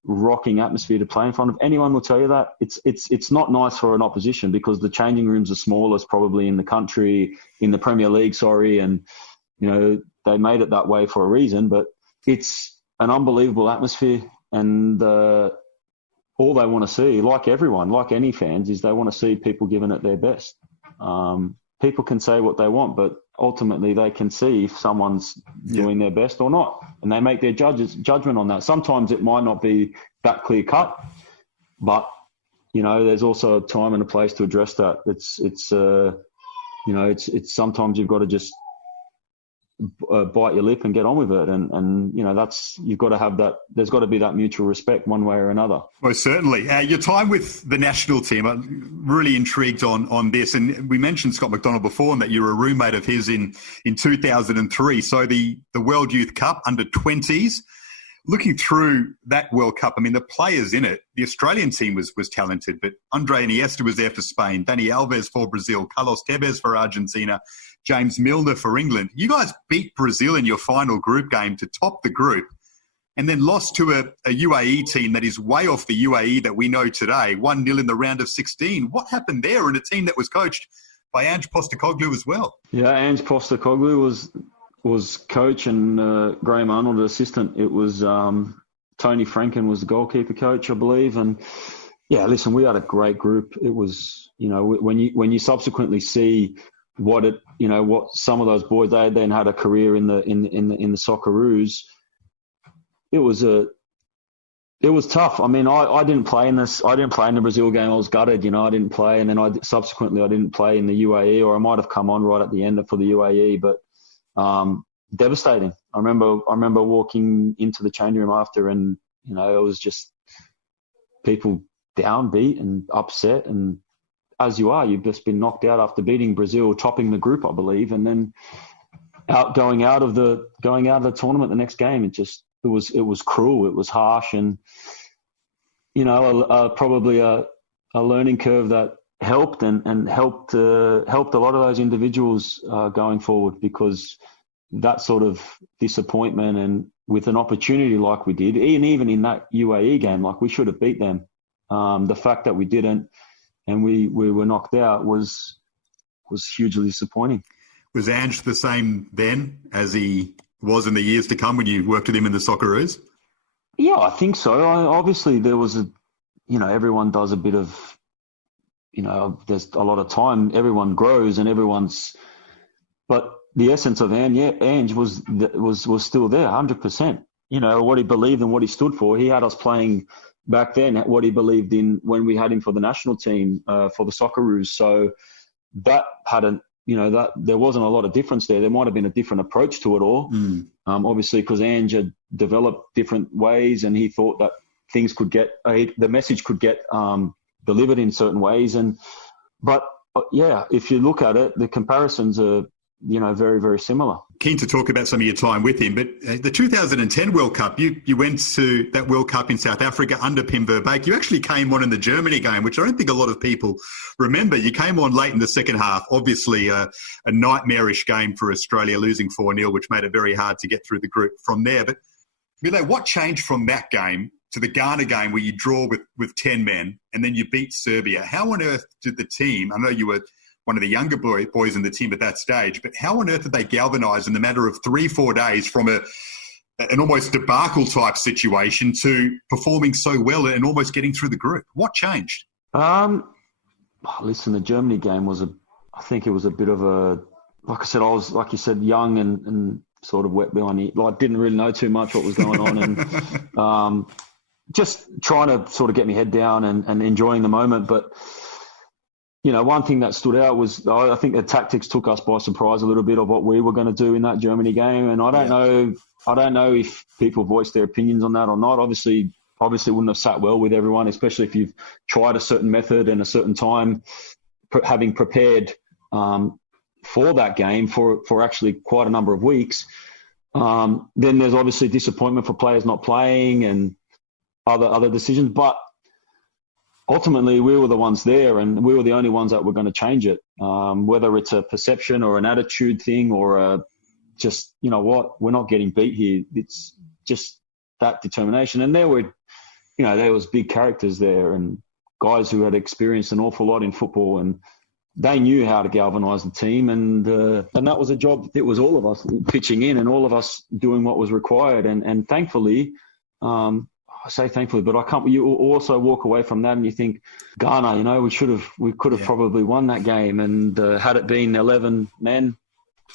rocking atmosphere to play in front of. Anyone will tell you that. It's not nice for an opposition because the changing rooms are smallest probably in the country, in the Premier League, and, they made it that way for a reason, but it's an unbelievable atmosphere. And all they want to see, like everyone, like any fans, is they want to see people giving it their best. People can say what they want, but ultimately they can see if someone's doing their best or not. And they make their judgment on that. Sometimes it might not be that clear cut, but, there's also a time and a place to address that. It's sometimes you've got to just bite your lip and get on with it. And you've got to have that. There's got to be that mutual respect one way or another. Well, certainly. Your time with the national team, I'm really intrigued on this. And we mentioned Scott McDonald before and that you were a roommate of his in 2003. So the World Youth Cup under 20s. Looking through that World Cup, I mean, the players in it, the Australian team was talented, but Andre Iniesta was there for Spain, Dani Alves for Brazil, Carlos Tevez for Argentina, James Milner for England. You guys beat Brazil in your final group game to top the group and then lost to a UAE team that is way off the UAE that we know today, 1-0 in the round of 16. What happened there in a team that was coached by Ange Postecoglou as well? Yeah, Ange Postecoglou was coach and Graham Arnold assistant. It was Tony Franken was the goalkeeper coach, I believe. And yeah, listen, we had a great group. It was, when you subsequently see what some of those boys, they then had a career in the Socceroos. It was tough. I mean, I didn't play in this. I didn't play in the Brazil game. I was gutted, I didn't play. And then I didn't play in the UAE, or I might have come on right at the end for the UAE, but devastating. I remember walking into the change room after, and it was just people downbeat and upset, and as you've just been knocked out after beating Brazil, topping the group, I believe, and then going out of the tournament the next game. It was cruel. It was harsh, and probably a learning curve that helped and helped a lot of those individuals going forward, because that sort of disappointment, and with an opportunity like we did, and even in that UAE game, like we should have beat them. The fact that we didn't and we were knocked out was hugely disappointing. Was Ange the same then as he was in the years to come when you worked with him in the Socceroos? Yeah, I think so. Obviously, there was everyone does a bit of, there's a lot of time. Everyone grows and but the essence of Ange was still there, 100%. What he believed and what he stood for. He had us playing back then what he believed in when we had him for the national team, for the Socceroos. So that hadn't, that there wasn't a lot of difference there. There might have been a different approach to it all. Obviously, because Ange had developed different ways, and he thought that things could get, the message could get delivered in certain ways. But if you look at it, the comparisons are, very, very similar. Keen to talk about some of your time with him, but the 2010 World Cup, you went to that World Cup in South Africa under Pim Verbeek. You actually came on in the Germany game, which I don't think a lot of people remember. You came on late in the second half, obviously a nightmarish game for Australia, losing 4-0, which made it very hard to get through the group from there. But Mile, what changed from that game to the Ghana game where you draw with 10 men and then you beat Serbia? How on earth did the team, I know you were one of the younger boys in the team at that stage, but how on earth did they galvanise in the matter of 3-4 days from an almost debacle type situation to performing so well and almost getting through the group? What changed? Listen, the Germany game I think it was a bit of like I said, I was, like you said, young and sort of wet behind the, like didn't really know too much what was going on, and just trying to sort of get my head down and enjoying the moment. But one thing that stood out was I think the tactics took us by surprise a little bit of what we were going to do in that Germany game. And I don't know if people voiced their opinions on that or not. Obviously wouldn't have sat well with everyone, especially if you've tried a certain method and a certain time, having prepared for that game for actually quite a number of weeks. Then there's obviously disappointment for players not playing and other decisions. But ultimately, we were the ones there, and we were the only ones that were going to change it. Whether it's a perception or an attitude thing, or just, we're not getting beat here. It's just that determination. And there was big characters there and guys who had experienced an awful lot in football, and they knew how to galvanise the team. And that was a job. It was all of us pitching in and all of us doing what was required. And thankfully, I say thankfully, but I can't. You also walk away from that and you think, Ghana, we could have probably won that game, and had it been 11 men,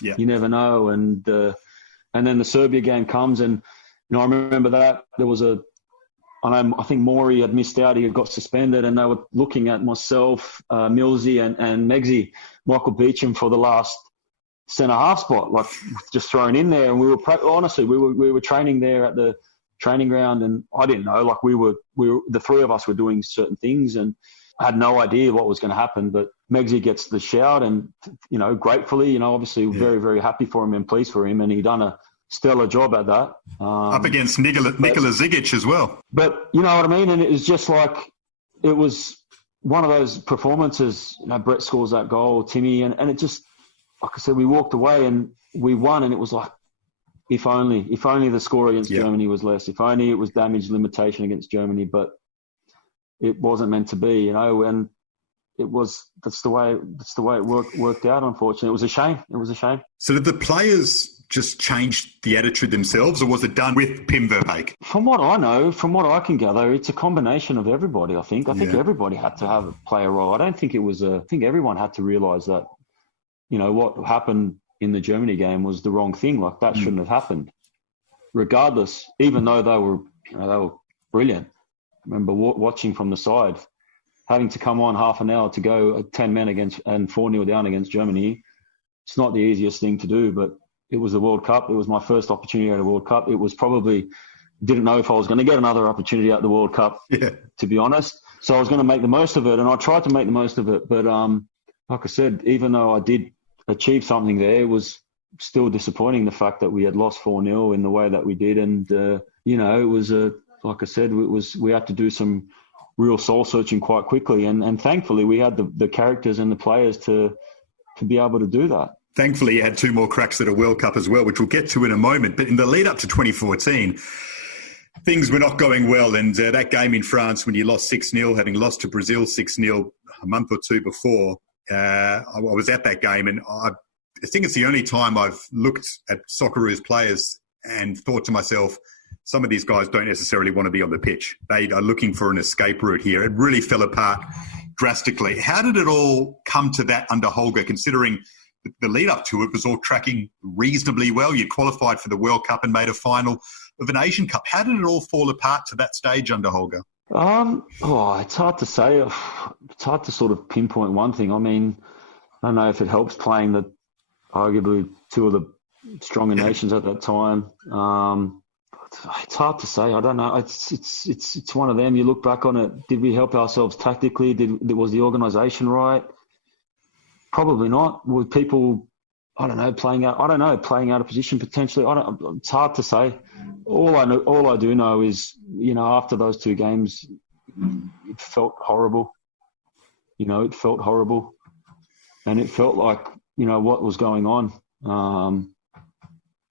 you never know. And then the Serbia game comes, and I remember that there was I think Maury had missed out; he had got suspended, and they were looking at myself, Millsy, and Megsy, Michael Beecham for the last centre half spot, like just thrown in there. And we were training there at the training ground, and I didn't know, like we were the three of us were doing certain things, and I had no idea what was going to happen. But Meggsy gets the shout, and gratefully, obviously very, very happy for him and pleased for him, and he done a stellar job at that. Up against Nikola Zigic as well. But you know what I mean? And it was just like, it was one of those performances, Brett scores that goal, Timmy, and it just, like I said, we walked away and we won, and it was like, if only the score against Germany was less, if only it was damage limitation against Germany, but it wasn't meant to be, and that's the way it worked out, unfortunately. It was a shame. So did the players just change the attitude themselves, or was it done with Pim Verbeek? From what I know, from what I can gather, it's a combination of everybody, I think. I think everybody had to play a role. I don't think it was I think everyone had to realise that, what happened in the Germany game was the wrong thing. Like, that shouldn't have happened. Regardless, even though they were brilliant. I remember watching from the side, having to come on half an hour to go 10 men against and 4-0 down against Germany. It's not the easiest thing to do, but it was the World Cup. It was my first opportunity at a World Cup. It was probably, didn't know if I was going to get another opportunity at the World Cup, to be honest. So I was going to make the most of it, and I tried to make the most of it. But like I said, even though I did achieve something there, it was still disappointing, the fact that we had lost 4-0 in the way that we did. And, it was, like I said, we had to do some real soul searching quite quickly. And thankfully we had the characters and the players to be able to do that. Thankfully you had 2 more cracks at a World Cup as well, which we'll get to in a moment. But in the lead up to 2014, things were not going well. And that game in France, when you lost 6-0, having lost to Brazil 6-0 a month or two before, I was at that game, and I think it's the only time I've looked at Socceroos players and thought to myself, some of these guys don't necessarily want to be on the pitch. They are looking for an escape route here. It really fell apart drastically. How did it all come to that under Holger, considering the lead up to it was all tracking reasonably well? You qualified for the World Cup and made a final of an Asian Cup. How did it all fall apart to that stage under Holger? It's hard to say. It's hard to sort of pinpoint one thing. I mean, I don't know if it helps playing the arguably 2 of the stronger nations at that time. It's hard to say. I don't know. It's one of them. You look back on it. Did we help ourselves tactically? Was the organisation right? Probably not. Were people, playing out of position potentially? It's hard to say. All I do know is, after those 2 games, it felt horrible. It felt horrible, and it felt like, what was going on.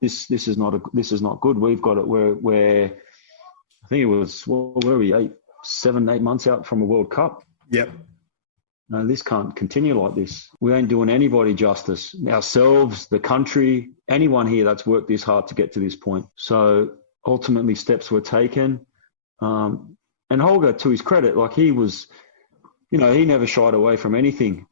This is not good. We've got it where I think it was, where were we, 7, 8 months out from a World Cup. Yep. No, this can't continue like this. We ain't doing anybody justice. Ourselves, the country, anyone here that's worked this hard to get to this point. So ultimately steps were taken. And Holger, to his credit, like he was, he never shied away from anything.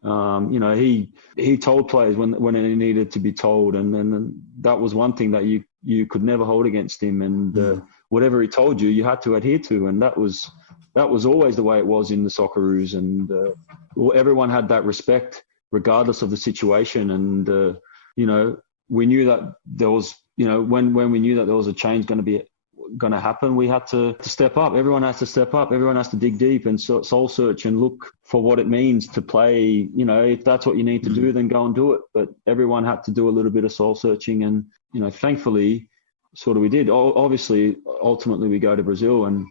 He told players when it needed to be told. And then that was one thing that you could never hold against him. And whatever he told you, you had to adhere to. And that was always the way it was in the Socceroos. And everyone had that respect regardless of the situation. And, we knew that there was, when we knew that there was a change going to happen, we had to step up. Everyone has to step up. Everyone has to dig deep and soul search and look for what it means to play. If that's what you need to do, then go and do it. But everyone had to do a little bit of soul searching. And, thankfully, sort of we did. Obviously, ultimately, we go to Brazil and,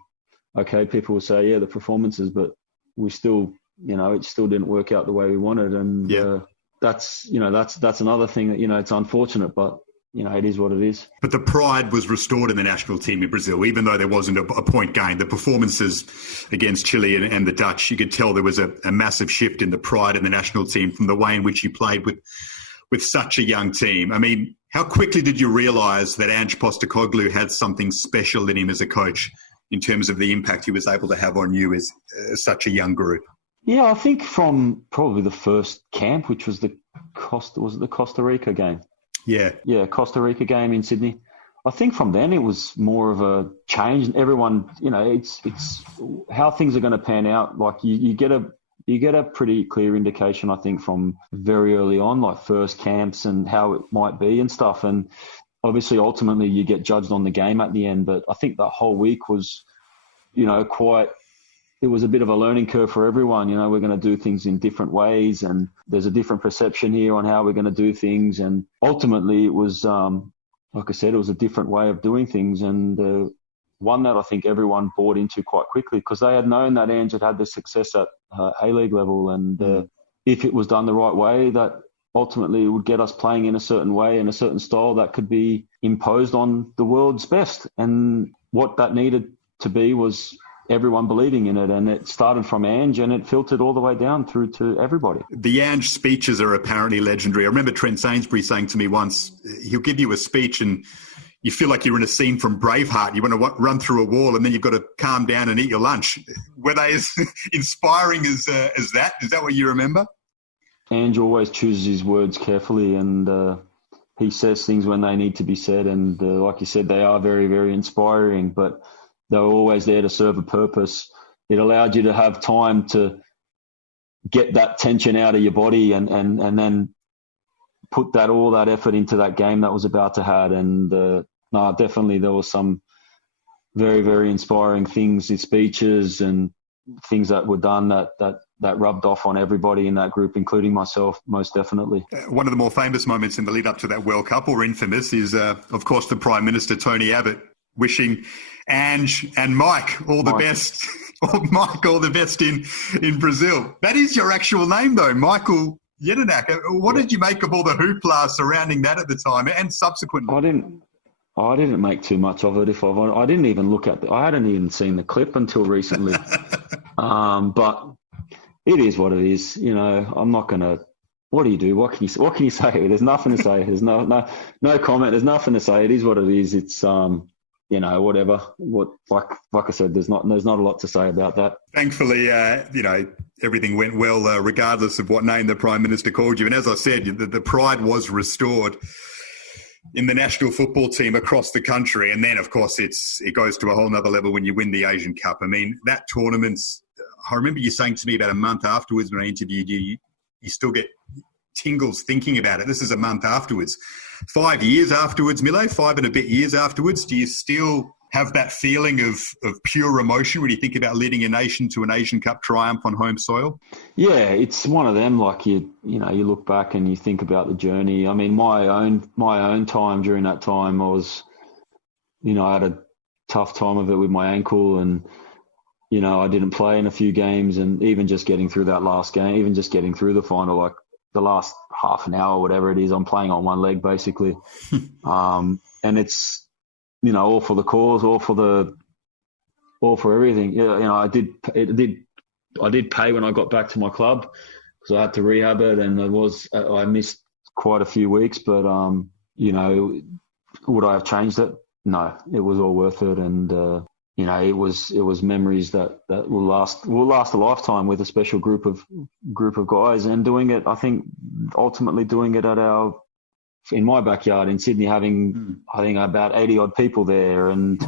okay, people will say, yeah, the performances, but we still, it still didn't work out the way we wanted. And that's another thing that, it's unfortunate, but, it is what it is. But the pride was restored in the national team in Brazil, even though there wasn't a point gained. The performances against Chile and the Dutch, you could tell there was a massive shift in the pride in the national team from the way in which you played with such a young team. I mean, how quickly did you realise that Ange Postecoglou had something special in him as a coach in terms of the impact he was able to have on you as such a young group? Yeah, I think from probably the first camp, which was the Costa Rica game? Yeah, Costa Rica game in Sydney. I think from then it was more of a change. Everyone, it's how things are going to pan out. Like you get you get a pretty clear indication, I think, from very early on, like first camps and how it might be and stuff. And obviously, ultimately, you get judged on the game at the end. But I think that whole week was, it was a bit of a learning curve for everyone. We're going to do things in different ways, and there's a different perception here on how we're going to do things. And ultimately, it was, like I said, it was a different way of doing things, and one that I think everyone bought into quite quickly, because they had known that Ange had the success at A-League level, and if it was done the right way, that ultimately it would get us playing in a certain way, in a certain style that could be imposed on the world's best. And what that needed to be was everyone believing in it, and it started from Ange and it filtered all the way down through to everybody. The Ange speeches are apparently legendary. I remember Trent Sainsbury saying to me once, he'll give you a speech and you feel like you're in a scene from Braveheart. You want to run through a wall and then you've got to calm down and eat your lunch. Were they as inspiring as that? Is that what you remember? Ange always chooses his words carefully, and he says things when they need to be said. And like you said, they are very, very inspiring, but they were always there to serve a purpose. It allowed you to have time to get that tension out of your body and then put all that effort into that game that was about to happen. And definitely there was some very, very inspiring things in speeches and things that were done that rubbed off on everybody in that group, including myself, most definitely. One of the more famous moments in the lead up to that World Cup, or infamous, is, of course, the Prime Minister, Tony Abbott, wishing Ange and Mike all the best. Mike, all the best in Brazil. That is your actual name, though, Mile Jedinak. What did you make of all the hoopla surrounding that at the time and subsequently? I didn't make too much of it. I didn't even look at I hadn't even seen the clip until recently. But it is what it is. I'm not going to. What do you do? What can you say? There's nothing to say. There's no comment. There's nothing to say. It is what it is. It's whatever. Like I said, there's not a lot to say about that. Thankfully, everything went well, regardless of what name the Prime Minister called you. And as I said, the pride was restored in the national football team across the country. And then, of course, it goes to a whole nother level when you win the Asian Cup. I mean, that tournament, I remember you saying to me about a month afterwards when I interviewed you, you still get tingles thinking about it. This is a month afterwards. 5 years afterwards, Milo, 5 and a bit years afterwards, do you still have that feeling of pure emotion when you think about leading a nation to an Asian Cup triumph on home soil? Yeah, it's one of them. Like you look back and you think about the journey. I mean, my own time during that time, I had a tough time of it with my ankle, and I didn't play in a few games, and even just getting through that last game, even just getting through the final, like the last half an hour, whatever it is, I'm playing on one leg basically. And it's, all for the cause, all for everything. I did pay when I got back to my club, because I had to rehab it, and I missed quite a few weeks, but would I have changed it? No, it was all worth it. And, it was memories that will last a lifetime with a special group of guys, and doing it. I think ultimately doing it in my backyard in Sydney, having I think about 80 odd people there, and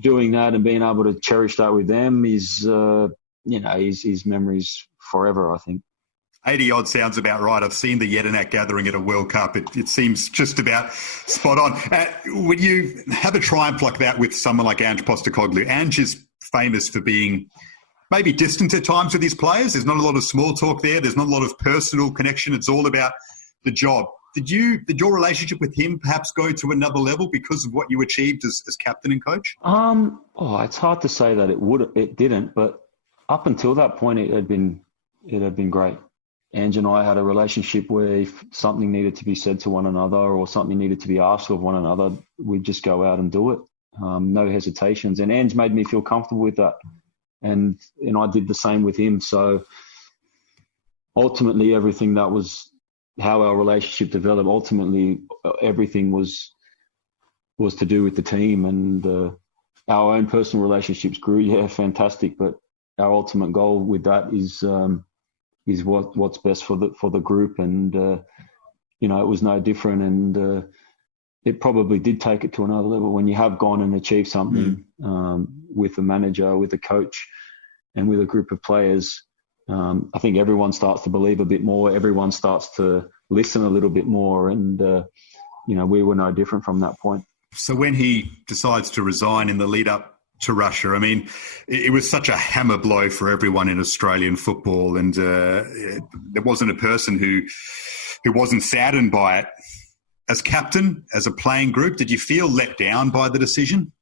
doing that and being able to cherish that with them is his memories forever, I think. 80 odd sounds about right. I've seen the Jedinak gathering at a World Cup. It seems just about spot on. When you have a triumph like that with someone like Ange Postecoglou, Ange is famous for being maybe distant at times with his players. There's not a lot of small talk there. There's not a lot of personal connection. It's all about the job. Did your relationship with him perhaps go to another level because of what you achieved as captain and coach? It's hard to say that it didn't, but up until that point, it had been great. Ange and I had a relationship where if something needed to be said to one another or something needed to be asked of one another, we'd just go out and do it. No hesitations. And Ange made me feel comfortable with that. And I did the same with him. So ultimately, everything that was how our relationship developed, ultimately everything was to do with the team. And our own personal relationships grew. Yeah, fantastic. But our ultimate goal with that is what's best for the group, and it was no different, and it probably did take it to another level when you have gone and achieved something with a manager, with a coach, and with a group of players. I think everyone starts to believe a bit more. Everyone starts to listen a little bit more. And, we were no different from that point. So when he decides to resign in the lead up to Russia, I mean, it was such a hammer blow for everyone in Australian football. And there wasn't a person who wasn't saddened by it. As captain, as a playing group, did you feel let down by the decision?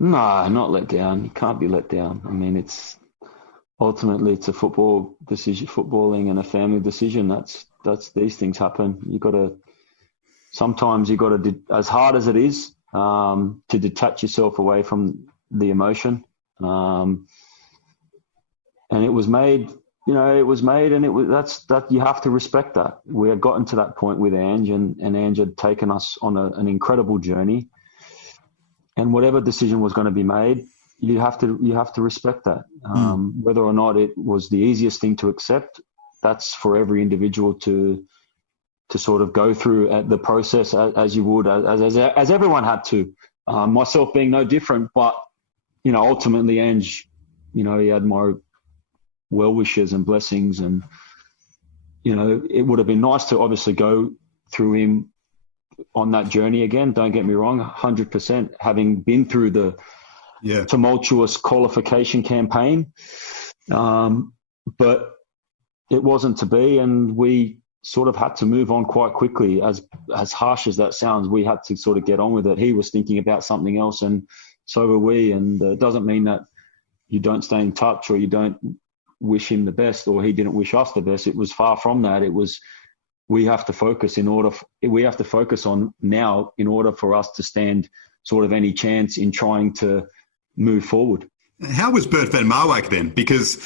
No, not let down. You can't be let down. I mean, ultimately it's a football decision, footballing and a family decision. That's these things happen. Sometimes you got to, as hard as it is, to detach yourself away from the emotion. And it was made. And that you have to respect that. We had gotten to that point with Ange, and Ange had taken us on an incredible journey. And whatever decision was going to be made, you have to respect that. Whether or not it was the easiest thing to accept, that's for every individual to sort of go through the process as you would, as everyone had to. Myself being no different, but ultimately Ange, he had my well wishes and blessings, and it would have been nice to obviously go through him on that journey again. Don't get me wrong, 100%, having been through the tumultuous qualification campaign, but it wasn't to be, and we sort of had to move on quite quickly. As harsh as that sounds, we had to sort of get on with it. He was thinking about something else, and so were we. And it doesn't mean that you don't stay in touch or you don't wish him the best, or he didn't wish us the best. It was far from that. It was, we have to focus on now in order for us to stand sort of any chance in trying to move forward. How was Bert van Marwijk then? Because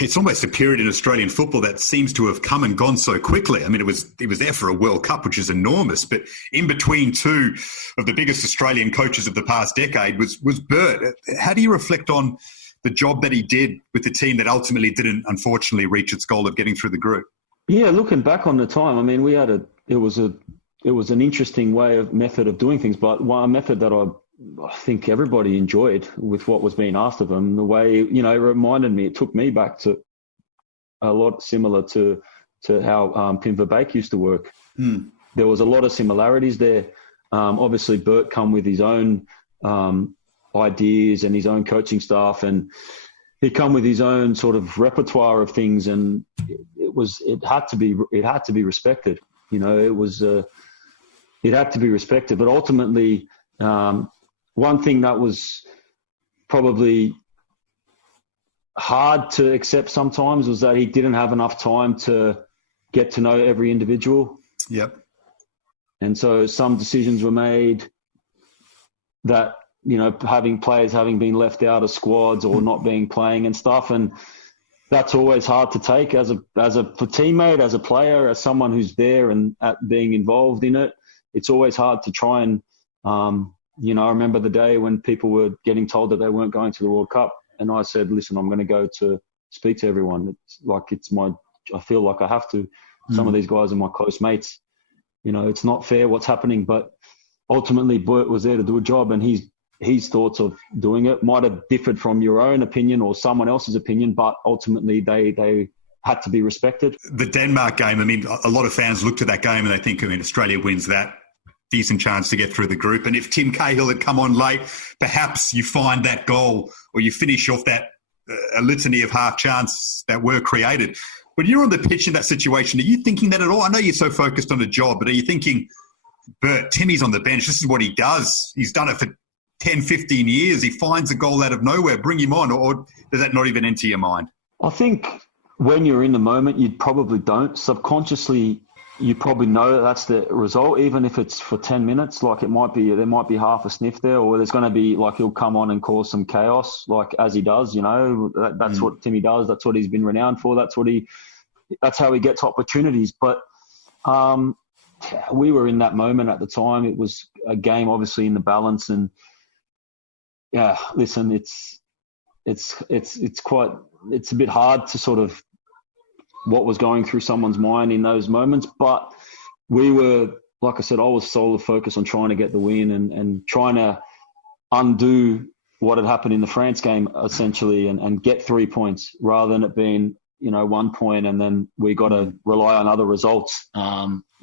it's almost a period in Australian football that seems to have come and gone so quickly. I mean, he was there for a World Cup, which is enormous, but in between two of the biggest Australian coaches of the past decade was Bert. How do you reflect on the job that he did with the team that ultimately didn't, unfortunately, reach its goal of getting through the group? Yeah, looking back on the time, I mean, it was an interesting method of doing things, but one method that I think everybody enjoyed with what was being asked of them. The way, it reminded me, it took me back to a lot similar to how Pim Verbeek used to work. There was a lot of similarities there. Obviously, Bert come with his own ideas and his own coaching staff, and he come with his own sort of repertoire of things, and it had to be respected. It had to be respected. But ultimately, one thing that was probably hard to accept sometimes was that he didn't have enough time to get to know every individual. Yep. And so some decisions were made that, having players having been left out of squads or not being playing and stuff. And that's always hard to take as a teammate, as a player, as someone who's there and being involved in it. It's always hard to try and, I remember the day when people were getting told that they weren't going to the World Cup. And I said, listen, I'm going to go to speak to everyone. I feel like I have to. Some of these guys are my close mates. It's not fair what's happening, but ultimately Bert was there to do a job, and his thoughts of doing it might have differed from your own opinion or someone else's opinion, but ultimately they had to be respected. The Denmark game, I mean, a lot of fans look to that game and they think, Australia wins that, decent chance to get through the group. And if Tim Cahill had come on late, perhaps you find that goal or you finish off that a litany of half chances that were created. When you're on the pitch in that situation, are you thinking that at all? I know you're so focused on a job, but are you thinking, Bert, Timmy's on the bench, this is what he does. He's done it for 10, 15 years. He finds a goal out of nowhere. Bring him on. Or does that not even enter your mind? I think when you're in the moment, you probably don't. Subconsciously, you probably know that's the result, even if it's for 10 minutes. Like there might be half a sniff there, or there's going to be he'll come on and cause some chaos, as he does. That's what Timmy does. That's what he's been renowned for. That's how he gets opportunities. But we were in that moment at the time. It was a game, obviously, in the balance, and yeah, listen, it's a bit hard to sort of what was going through someone's mind in those moments. But we were, like I said, I was solely focused on trying to get the win and trying to undo what had happened in the France game, essentially, and get 3 points rather than it being 1 point, and then we got to rely on other results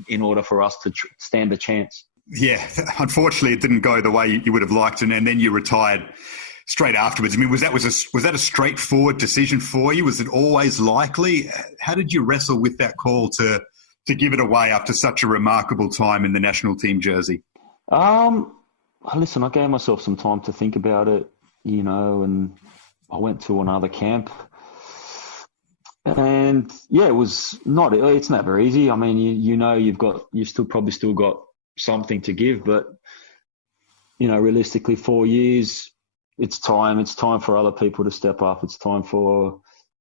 in order for us to stand a chance. Yeah, unfortunately, it didn't go the way you would have liked, and then you retired straight afterwards. I mean, was that a straightforward decision for you? Was it always likely? How did you wrestle with that call to give it away after such a remarkable time in the national team jersey? Listen, I gave myself some time to think about it, and I went to another camp. And yeah, it's never easy. I mean, you've still got something to give, but realistically 4 years, it's time for other people to step up. It's time for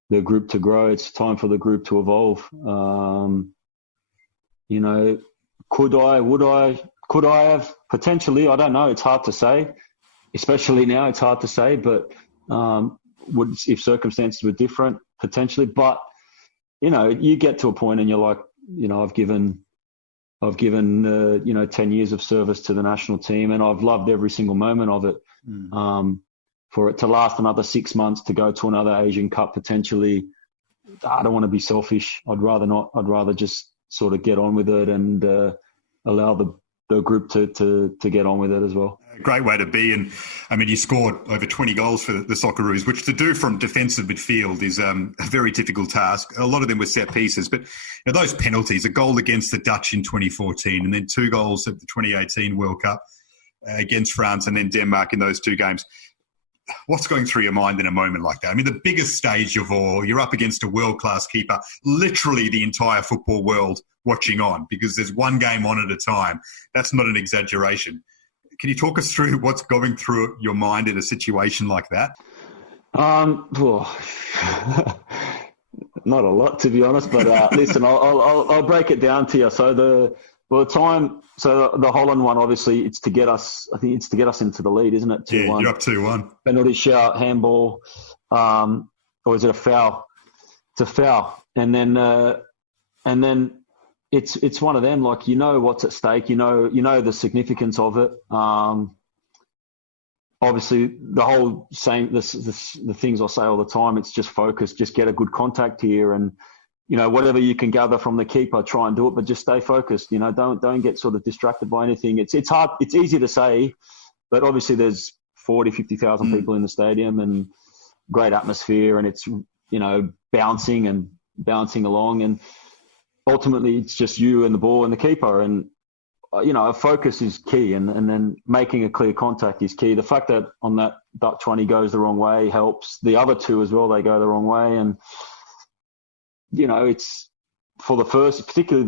the group to grow. It's time for the group to evolve. Could I have potentially? I don't know. It's hard to say, especially now. It's hard to say, but if circumstances were different, potentially. But you get to a point and you're like, I've given 10 years of service to the national team, and I've loved every single moment of it. For it to last another 6 months to go to another Asian Cup potentially, I don't want to be selfish. I'd rather not. I'd rather just sort of get on with it and allow the group to get on with it as well. A great way to be. And I mean, you scored over 20 goals for the Socceroos, which to do from defensive midfield is a very difficult task. A lot of them were set pieces, but those penalties, a goal against the Dutch in 2014 and then 2 goals at the 2018 World Cup against France and then Denmark in those 2 games. What's going through your mind in a moment like that? I mean, the biggest stage of all, you're up against a world-class keeper, literally the entire football world watching on, because there's one game on at a time. That's not an exaggeration. Can you talk us through what's going through your mind in a situation like that? Not a lot, to be honest, but listen, I'll break it down to you. So the Holland one, obviously, it's to get us. I think it's to get us into the lead, isn't it? 2-1. Yeah, you're up 2-1. Penalty shout, handball, or is it a foul? It's a foul, and then it's one of them. Like, what's at stake. You know the significance of it. Obviously, the whole same. The things I say all the time. It's just focus. Just get a good contact here, and whatever you can gather from the keeper, try and do it, but just stay focused. Don't get sort of distracted by anything. It's hard. It's easy to say, but obviously there's 40, 50,000 people in the stadium and great atmosphere, and it's bouncing along, and ultimately it's just you and the ball and the keeper, and focus is key, and then making a clear contact is key. The fact that on that Dutch one he goes the wrong way helps. The other 2 as well, they go the wrong way, and it's for the first, particularly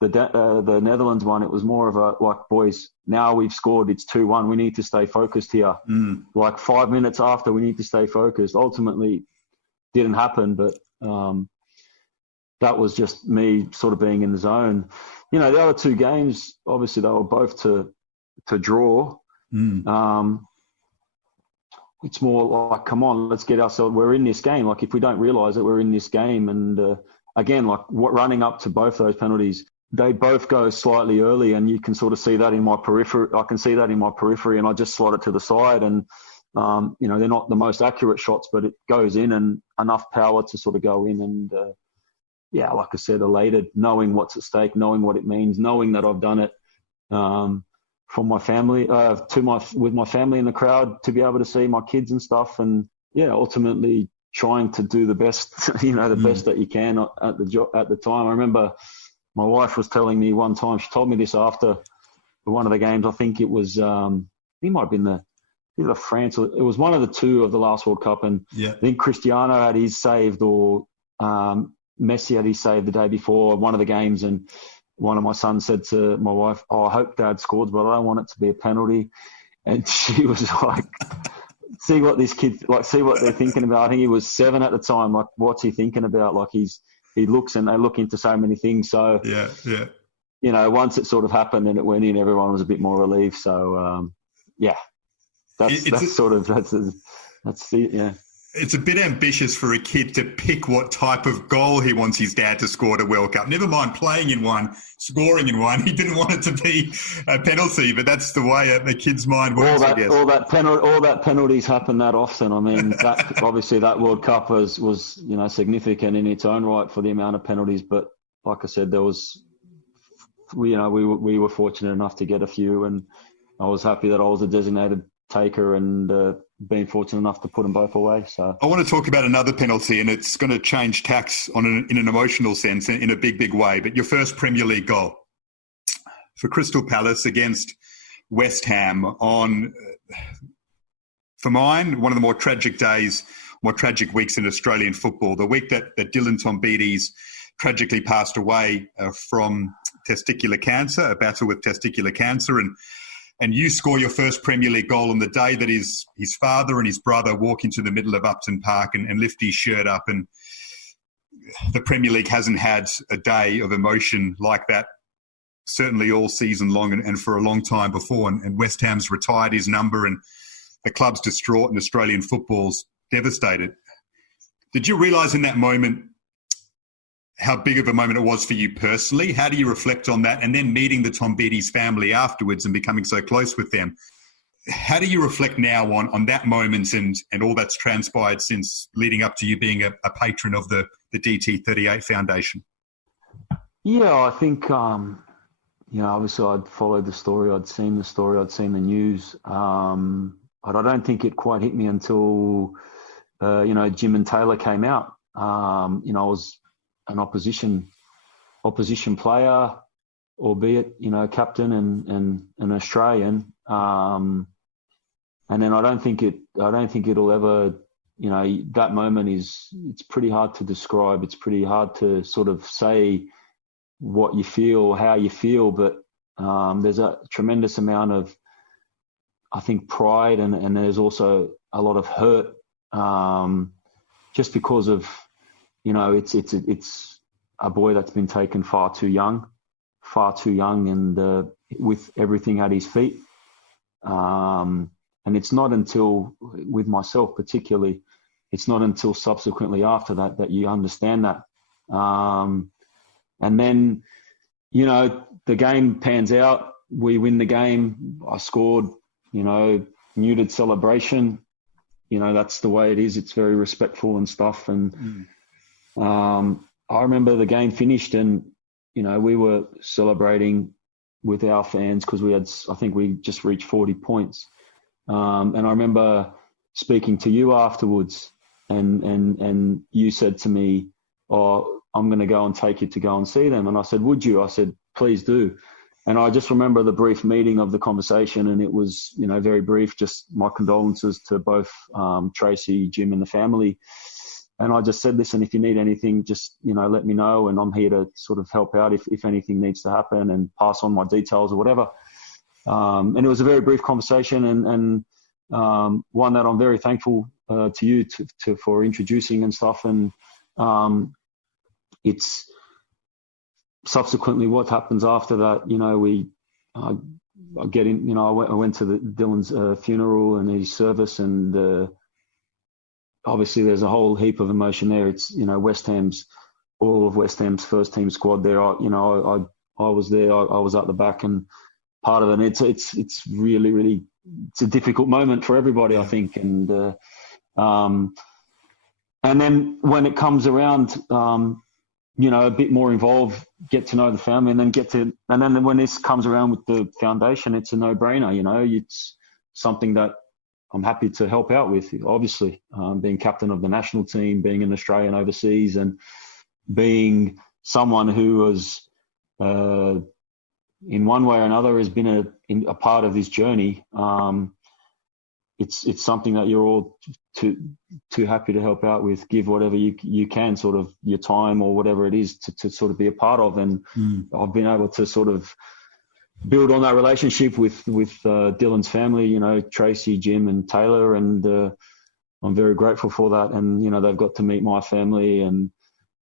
the Netherlands one. It was more of a like, boys, now we've scored. It's 2-1. We need to stay focused here. Like 5 minutes after, we need to stay focused. Ultimately, didn't happen, but that was just me sort of being in the zone. The other 2 games, obviously, they were both to draw. It's more like, come on, let's get ourselves. We're in this game. Like, if we don't realise that we're in this game, and again, like running up to both those penalties, they both go slightly early, and you can sort of see that in my periphery. I can see that in my periphery, and I just slot it to the side, and they're not the most accurate shots, but it goes in, and enough power to sort of go in, and like I said, elated, knowing what's at stake, knowing what it means, knowing that I've done it. From my family, with my family in the crowd, to be able to see my kids and stuff, and ultimately trying to do the best, best that you can at the time. I remember my wife was telling me one time. She told me this after one of the games. I think it was, it might have been the France. It was one of the 2 of the last World Cup, and I think Cristiano had his saved, or Messi had his saved the day before one of the games, and one of my sons said to my wife, "Oh, I hope Dad scores, but I don't want it to be a penalty." And she was like, "See what this kid, see what they're thinking about." I think he was 7 at the time. Like, what's he thinking about? Like, he looks, and they look into so many things. So once it sort of happened and it went in, everyone was a bit more relieved. So that's the. it's a bit ambitious for a kid to pick what type of goal he wants his dad to score at a World Cup. Never mind playing in one, scoring in one. He didn't want it to be a penalty, but that's the way a kid's mind works, I guess. All that penalties happen that often. I mean, that obviously that World Cup was significant in its own right for the amount of penalties. But like I said, there was, we were fortunate enough to get a few, and I was happy that I was a designated taker and being fortunate enough to put them both away. So I want to talk about another penalty, and it's going to change tacks in an emotional sense in a big, big way. But your first Premier League goal for Crystal Palace against West Ham for mine, one of the more tragic weeks in Australian football. The week that Dylan Tombides tragically passed away from testicular cancer, a battle with testicular cancer, and you score your first Premier League goal on the day that his father and his brother walk into the middle of Upton Park and lift his shirt up. And the Premier League hasn't had a day of emotion like that, certainly all season long and for a long time before. And West Ham's retired his number, and the club's distraught and Australian football's devastated. Did you realise in that moment how big of a moment it was for you personally? How do you reflect on that? And then meeting the Tombides family afterwards and becoming so close with them. How do you reflect now on that moment and all that's transpired since leading up to you being a patron of the DT38 Foundation? Yeah, I think, obviously I'd followed the story. I'd seen the story. I'd seen the news. But I don't think it quite hit me until, Jim and Taylor came out. I was an opposition player, albeit, captain and an Australian. And then I don't think it'll ever, that moment it's pretty hard to describe. It's pretty hard to sort of say what you feel, how you feel, but there's a tremendous amount of, I think, pride and there's also a lot of hurt, just because of, it's a boy that's been taken far too young and with everything at his feet. And it's not until, with myself particularly, it's not until subsequently after that you understand that. And then, the game pans out. We win the game. I scored, muted celebration. That's the way it is. It's very respectful and stuff. And I remember the game finished and, we were celebrating with our fans because we just reached 40 points. And I remember speaking to you afterwards and you said to me, "Oh, I'm going to go and take you to go and see them." And I said, "Would you?" I said, "Please do." And I just remember the brief meeting of the conversation, and it was, very brief, just my condolences to both Tracy, Jim and the family. And I just said, "Listen, if you need anything, just, let me know. And I'm here to sort of help out if anything needs to happen and pass on my details or whatever." And it was a very brief conversation and one that I'm very thankful to you for introducing and stuff. And it's subsequently what happens after that. I get in. I went to Dylan's funeral and his service, and obviously there's a whole heap of emotion there. It's all of West Ham's first team squad there. I was there. I was at the back and part of it. It's really, really, it's a difficult moment for everybody, I think. And then when it comes around, a bit more involved, get to know the family, and then when this comes around with the foundation, it's a no-brainer. It's something that I'm happy to help out with. Obviously, being captain of the national team, being an Australian overseas, and being someone who was, in one way or another, has been a part of this journey. It's something that you're all too happy to help out with, give whatever you can, sort of your time or whatever it is to sort of be a part of. And I've been able to sort of build on that relationship with Dylan's family, Tracy, Jim and Taylor. And I'm very grateful for that. And, they've got to meet my family and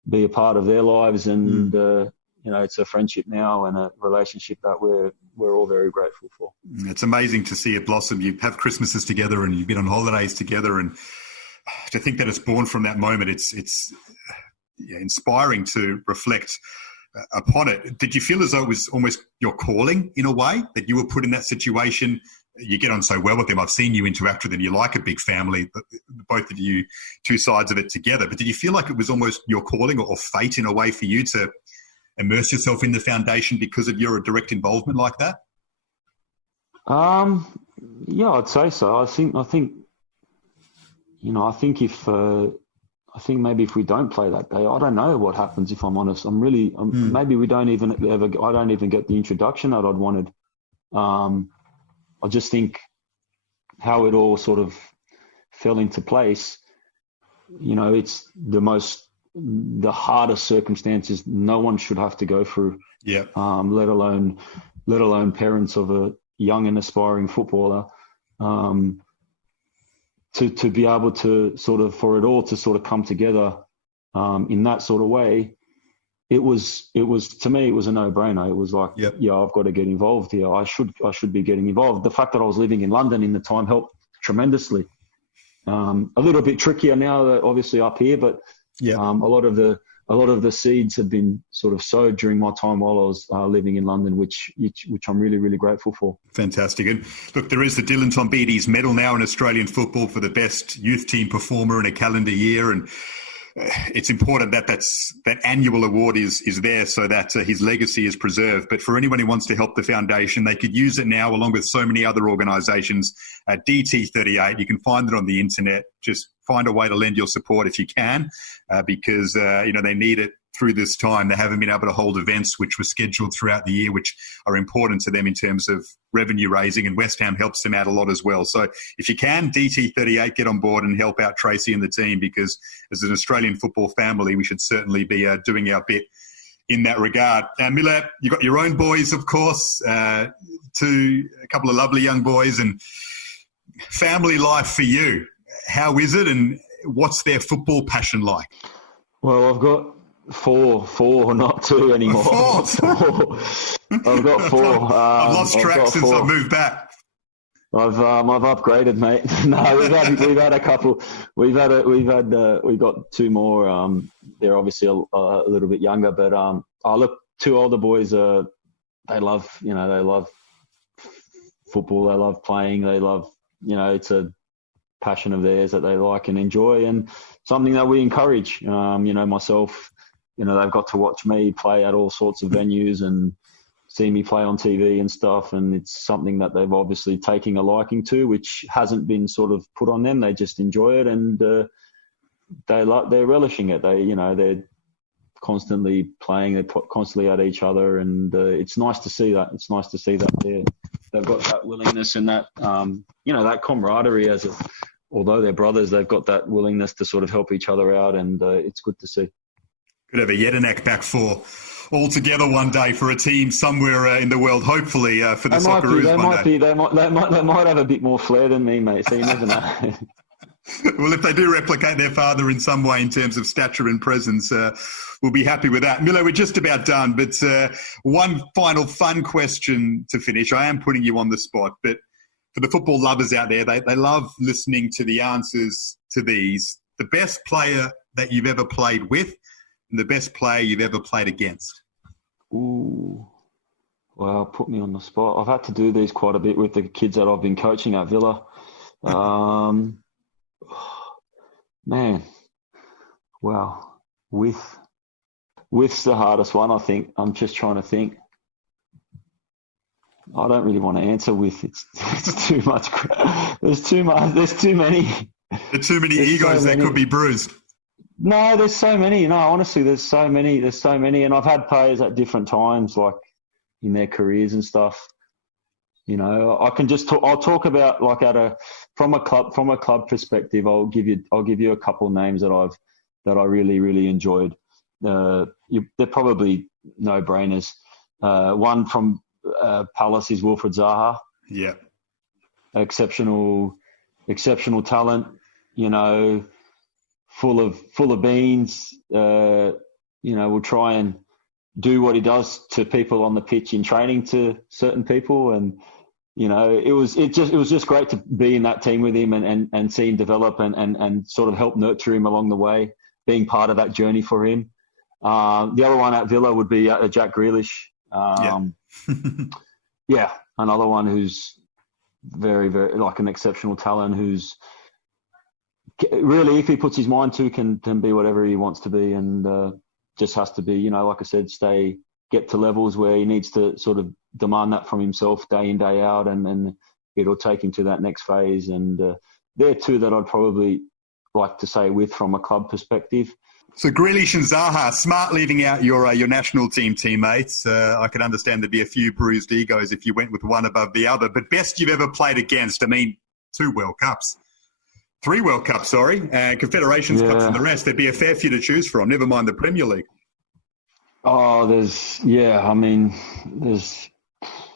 be a part of their lives. And, it's a friendship now and a relationship that we're all very grateful for. It's amazing to see it blossom. You have Christmases together and you've been on holidays together, and to think that it's born from that moment, it's inspiring to reflect upon it. Did you feel as though it was almost your calling in a way, that you were put in that situation? You get on so well with them. I've seen you interact with them. You like a big family, both of you, two sides of it together. But did you feel like it was almost your calling or fate in a way for you to immerse yourself in the foundation because of your direct involvement like that? Yeah, I'd say so. I think maybe if we don't play that day, I don't know what happens. If I'm honest, maybe we don't even I don't even get the introduction that I'd wanted. I just think how it all sort of fell into place. It's the hardest circumstances no one should have to go through. Yeah. Let alone parents of a young and aspiring footballer. To be able to for it all to sort of come together in that sort of way, it was to me, it was a no-brainer. It was like, yep. Yeah, I've got to get involved here. I should be getting involved. The fact that I was living in London in the time helped tremendously. A little bit trickier now, obviously up here, but yeah. A lot of the seeds had been sort of sowed during my time while I was living in London, which I'm really, really grateful for. Fantastic. And look, there is the Dylan Tombides medal now in Australian football for the best youth team performer in a calendar year. And it's important that that annual award is there so that his legacy is preserved. But for anyone who wants to help the foundation, they could use it now along with so many other organisations. DT38, you can find it on the internet. Just find a way to lend your support if you can, because they need it through this time. They haven't been able to hold events which were scheduled throughout the year, which are important to them in terms of revenue raising, and West Ham helps them out a lot as well. So if you can, DT38, get on board and help out Tracy and the team, because as an Australian football family, we should certainly be doing our bit in that regard. Miller, you've got your own boys, of course, a couple of lovely young boys, and family life for you. How is it, and what's their football passion like? Well, I've got four, not two anymore. Four. I've got four. I've lost track since I've moved back. I've upgraded, mate. No, we've had a couple. We've got two more. They're obviously a little bit younger, but look, two older boys. They love football. They love playing. They love, it's a passion of theirs that they like and enjoy, and something that we encourage. Myself, they've got to watch me play at all sorts of venues and see me play on TV and stuff, and it's something that they've obviously taken a liking to, which hasn't been sort of put on them. They just enjoy it, and they're relishing it. They're constantly playing, they're constantly at each other, and it's nice to see that. It's nice to see that they've got that willingness and that that camaraderie. Although they're brothers, they've got that willingness to sort of help each other out, and it's good to see. Could have a Jedinak back four all together one day for a team somewhere in the world, hopefully for the Socceroos one day. They might have a bit more flair than me, mate, so you never know. Well, if they do replicate their father in some way in terms of stature and presence, we'll be happy with that. Milo, we're just about done, but one final fun question to finish. I am putting you on the spot, but for the football lovers out there, they love listening to the answers to these. The best player that you've ever played with and the best player you've ever played against. Ooh. Well, put me on the spot. I've had to do these quite a bit with the kids that I've been coaching at Villa. Man, wow. With's the hardest one, I think. I'm just trying to think. I don't really want to answer with. It's too much. There's too much. There's too many. There's too many egos that could be bruised. No, there's so many. No, honestly, there's so many. And I've had players at different times, like in their careers and stuff. I can just talk. I'll talk about like from a club perspective. I'll give you a couple of names that I really, really enjoyed. They're probably no brainers. One from Palace is Wilfred Zaha. Yeah. Exceptional talent, full of beans. Will try and do what he does to people on the pitch in training to certain people, and it was just great to be in that team with him and see him develop and sort of help nurture him along the way, being part of that journey for him. The other one at Villa would be Jack Grealish. Another one who's very, very like an exceptional talent, who's really, if he puts his mind to, can be whatever he wants to be, and just has to be, like I said, get to levels where he needs to sort of demand that from himself day in, day out, and it'll take him to that next phase. And they're two that I'd probably like to say with from a club perspective. So Grealish and Zaha, smart leaving out your national team teammates. I could understand there'd be a few bruised egos if you went with one above the other. But best you've ever played against, I mean, 2 World Cups. 3 World Cups, sorry. Confederations Cups and the rest. There'd be a fair few to choose from, never mind the Premier League. Oh, there's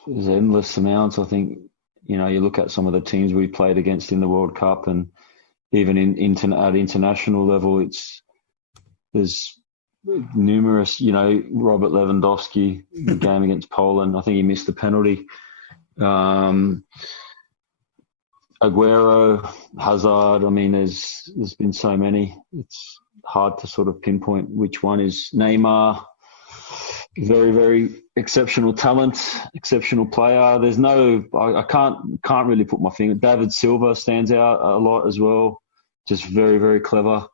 endless amounts. I think, you look at some of the teams we played against in the World Cup, and even at international level, there's numerous, Robert Lewandowski, the game against Poland, I think he missed the penalty. Aguero, Hazard, I mean, there's been so many. It's hard to sort of pinpoint which one is. Neymar, very, very exceptional talent, exceptional player. There's I can't really put my finger. David Silva stands out a lot as well. Just very, very clever.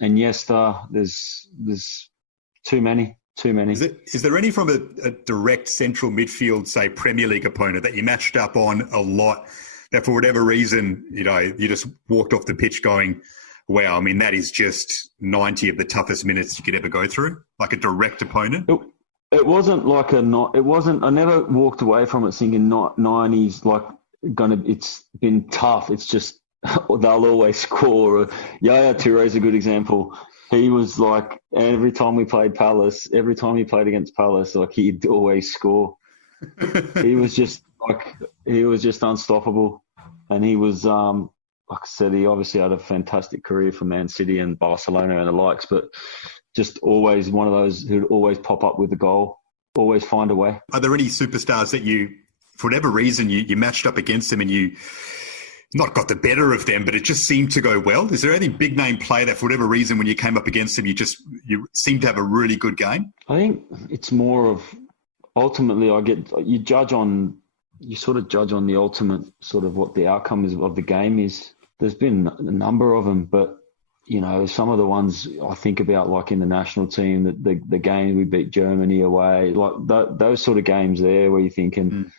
Iniesta, there's too many. Is there any from a direct central midfield, say Premier League opponent that you matched up on a lot that for whatever reason, you just walked off the pitch going, wow, I mean, that is just 90 of the toughest minutes you could ever go through, like a direct opponent? It wasn't like I never walked away from it thinking 90's like it's been tough. It's just, they'll always score. Yaya Toure is a good example. He was like, every time he played against Palace, like he'd always score. he was just unstoppable. And he was, like I said, he obviously had a fantastic career for Man City and Barcelona and the likes, but just always one of those who'd always pop up with the goal, always find a way. Are there any superstars that you, for whatever reason, you matched up against them and you not got the better of them, but it just seemed to go well? Is there any big name player that for whatever reason when you came up against them, you seemed to have a really good game? I think it's more of, ultimately you sort of judge on the ultimate sort of what the outcome is of the game is. There's been a number of them, but some of the ones I think about, like in the national team, the game we beat Germany away, like those sort of games there where you're thinking,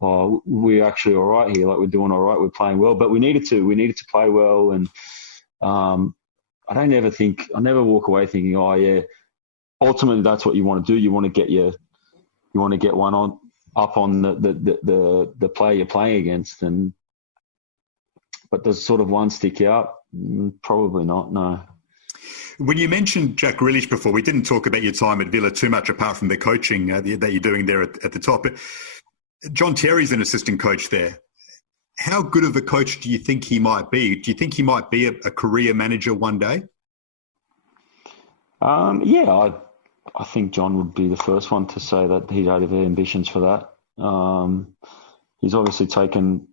oh, we're actually all right here. Like we're doing all right. We're playing well, but we needed to play well. And I never walk away thinking, oh yeah, ultimately that's what you want to do. You want to get one up on the player you're playing against. But does sort of one stick out? Probably not. No. When you mentioned Jack Grealish before, we didn't talk about your time at Villa too much apart from the coaching that you're doing there at the top. But John Terry's an assistant coach there. How good of a coach do you think he might be? Do you think he might be a career manager one day? I think John would be the first one to say that he'd had ambitions for that. He's obviously taken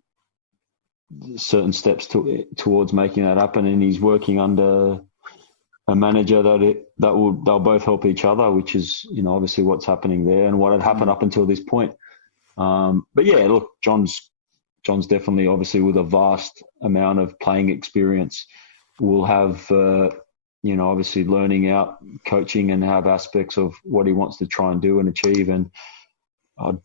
certain steps towards making that happen, and he's working under a manager they'll both help each other, which is obviously what's happening there and what had happened up until this point. But yeah, look, John's definitely, obviously with a vast amount of playing experience, will have obviously learning out coaching and have aspects of what he wants to try and do and achieve. And I'd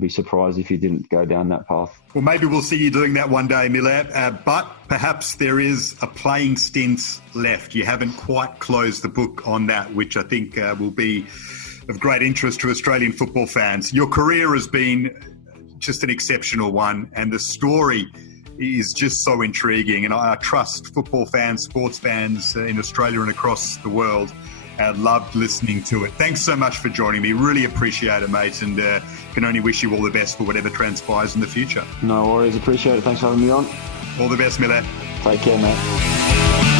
be surprised if he didn't go down that path. Well, maybe we'll see you doing that one day, Miller. But perhaps there is a playing stint left. You haven't quite closed the book on that, which I think will be of great interest to Australian football fans. Your career has been just an exceptional one, and the story is just so intriguing. And I trust football fans, sports fans in Australia and across the world loved listening to it. Thanks so much for joining me. Really appreciate it, mate, and can only wish you all the best for whatever transpires in the future. No worries. Appreciate it. Thanks for having me on. All the best, Miller. Take care, mate.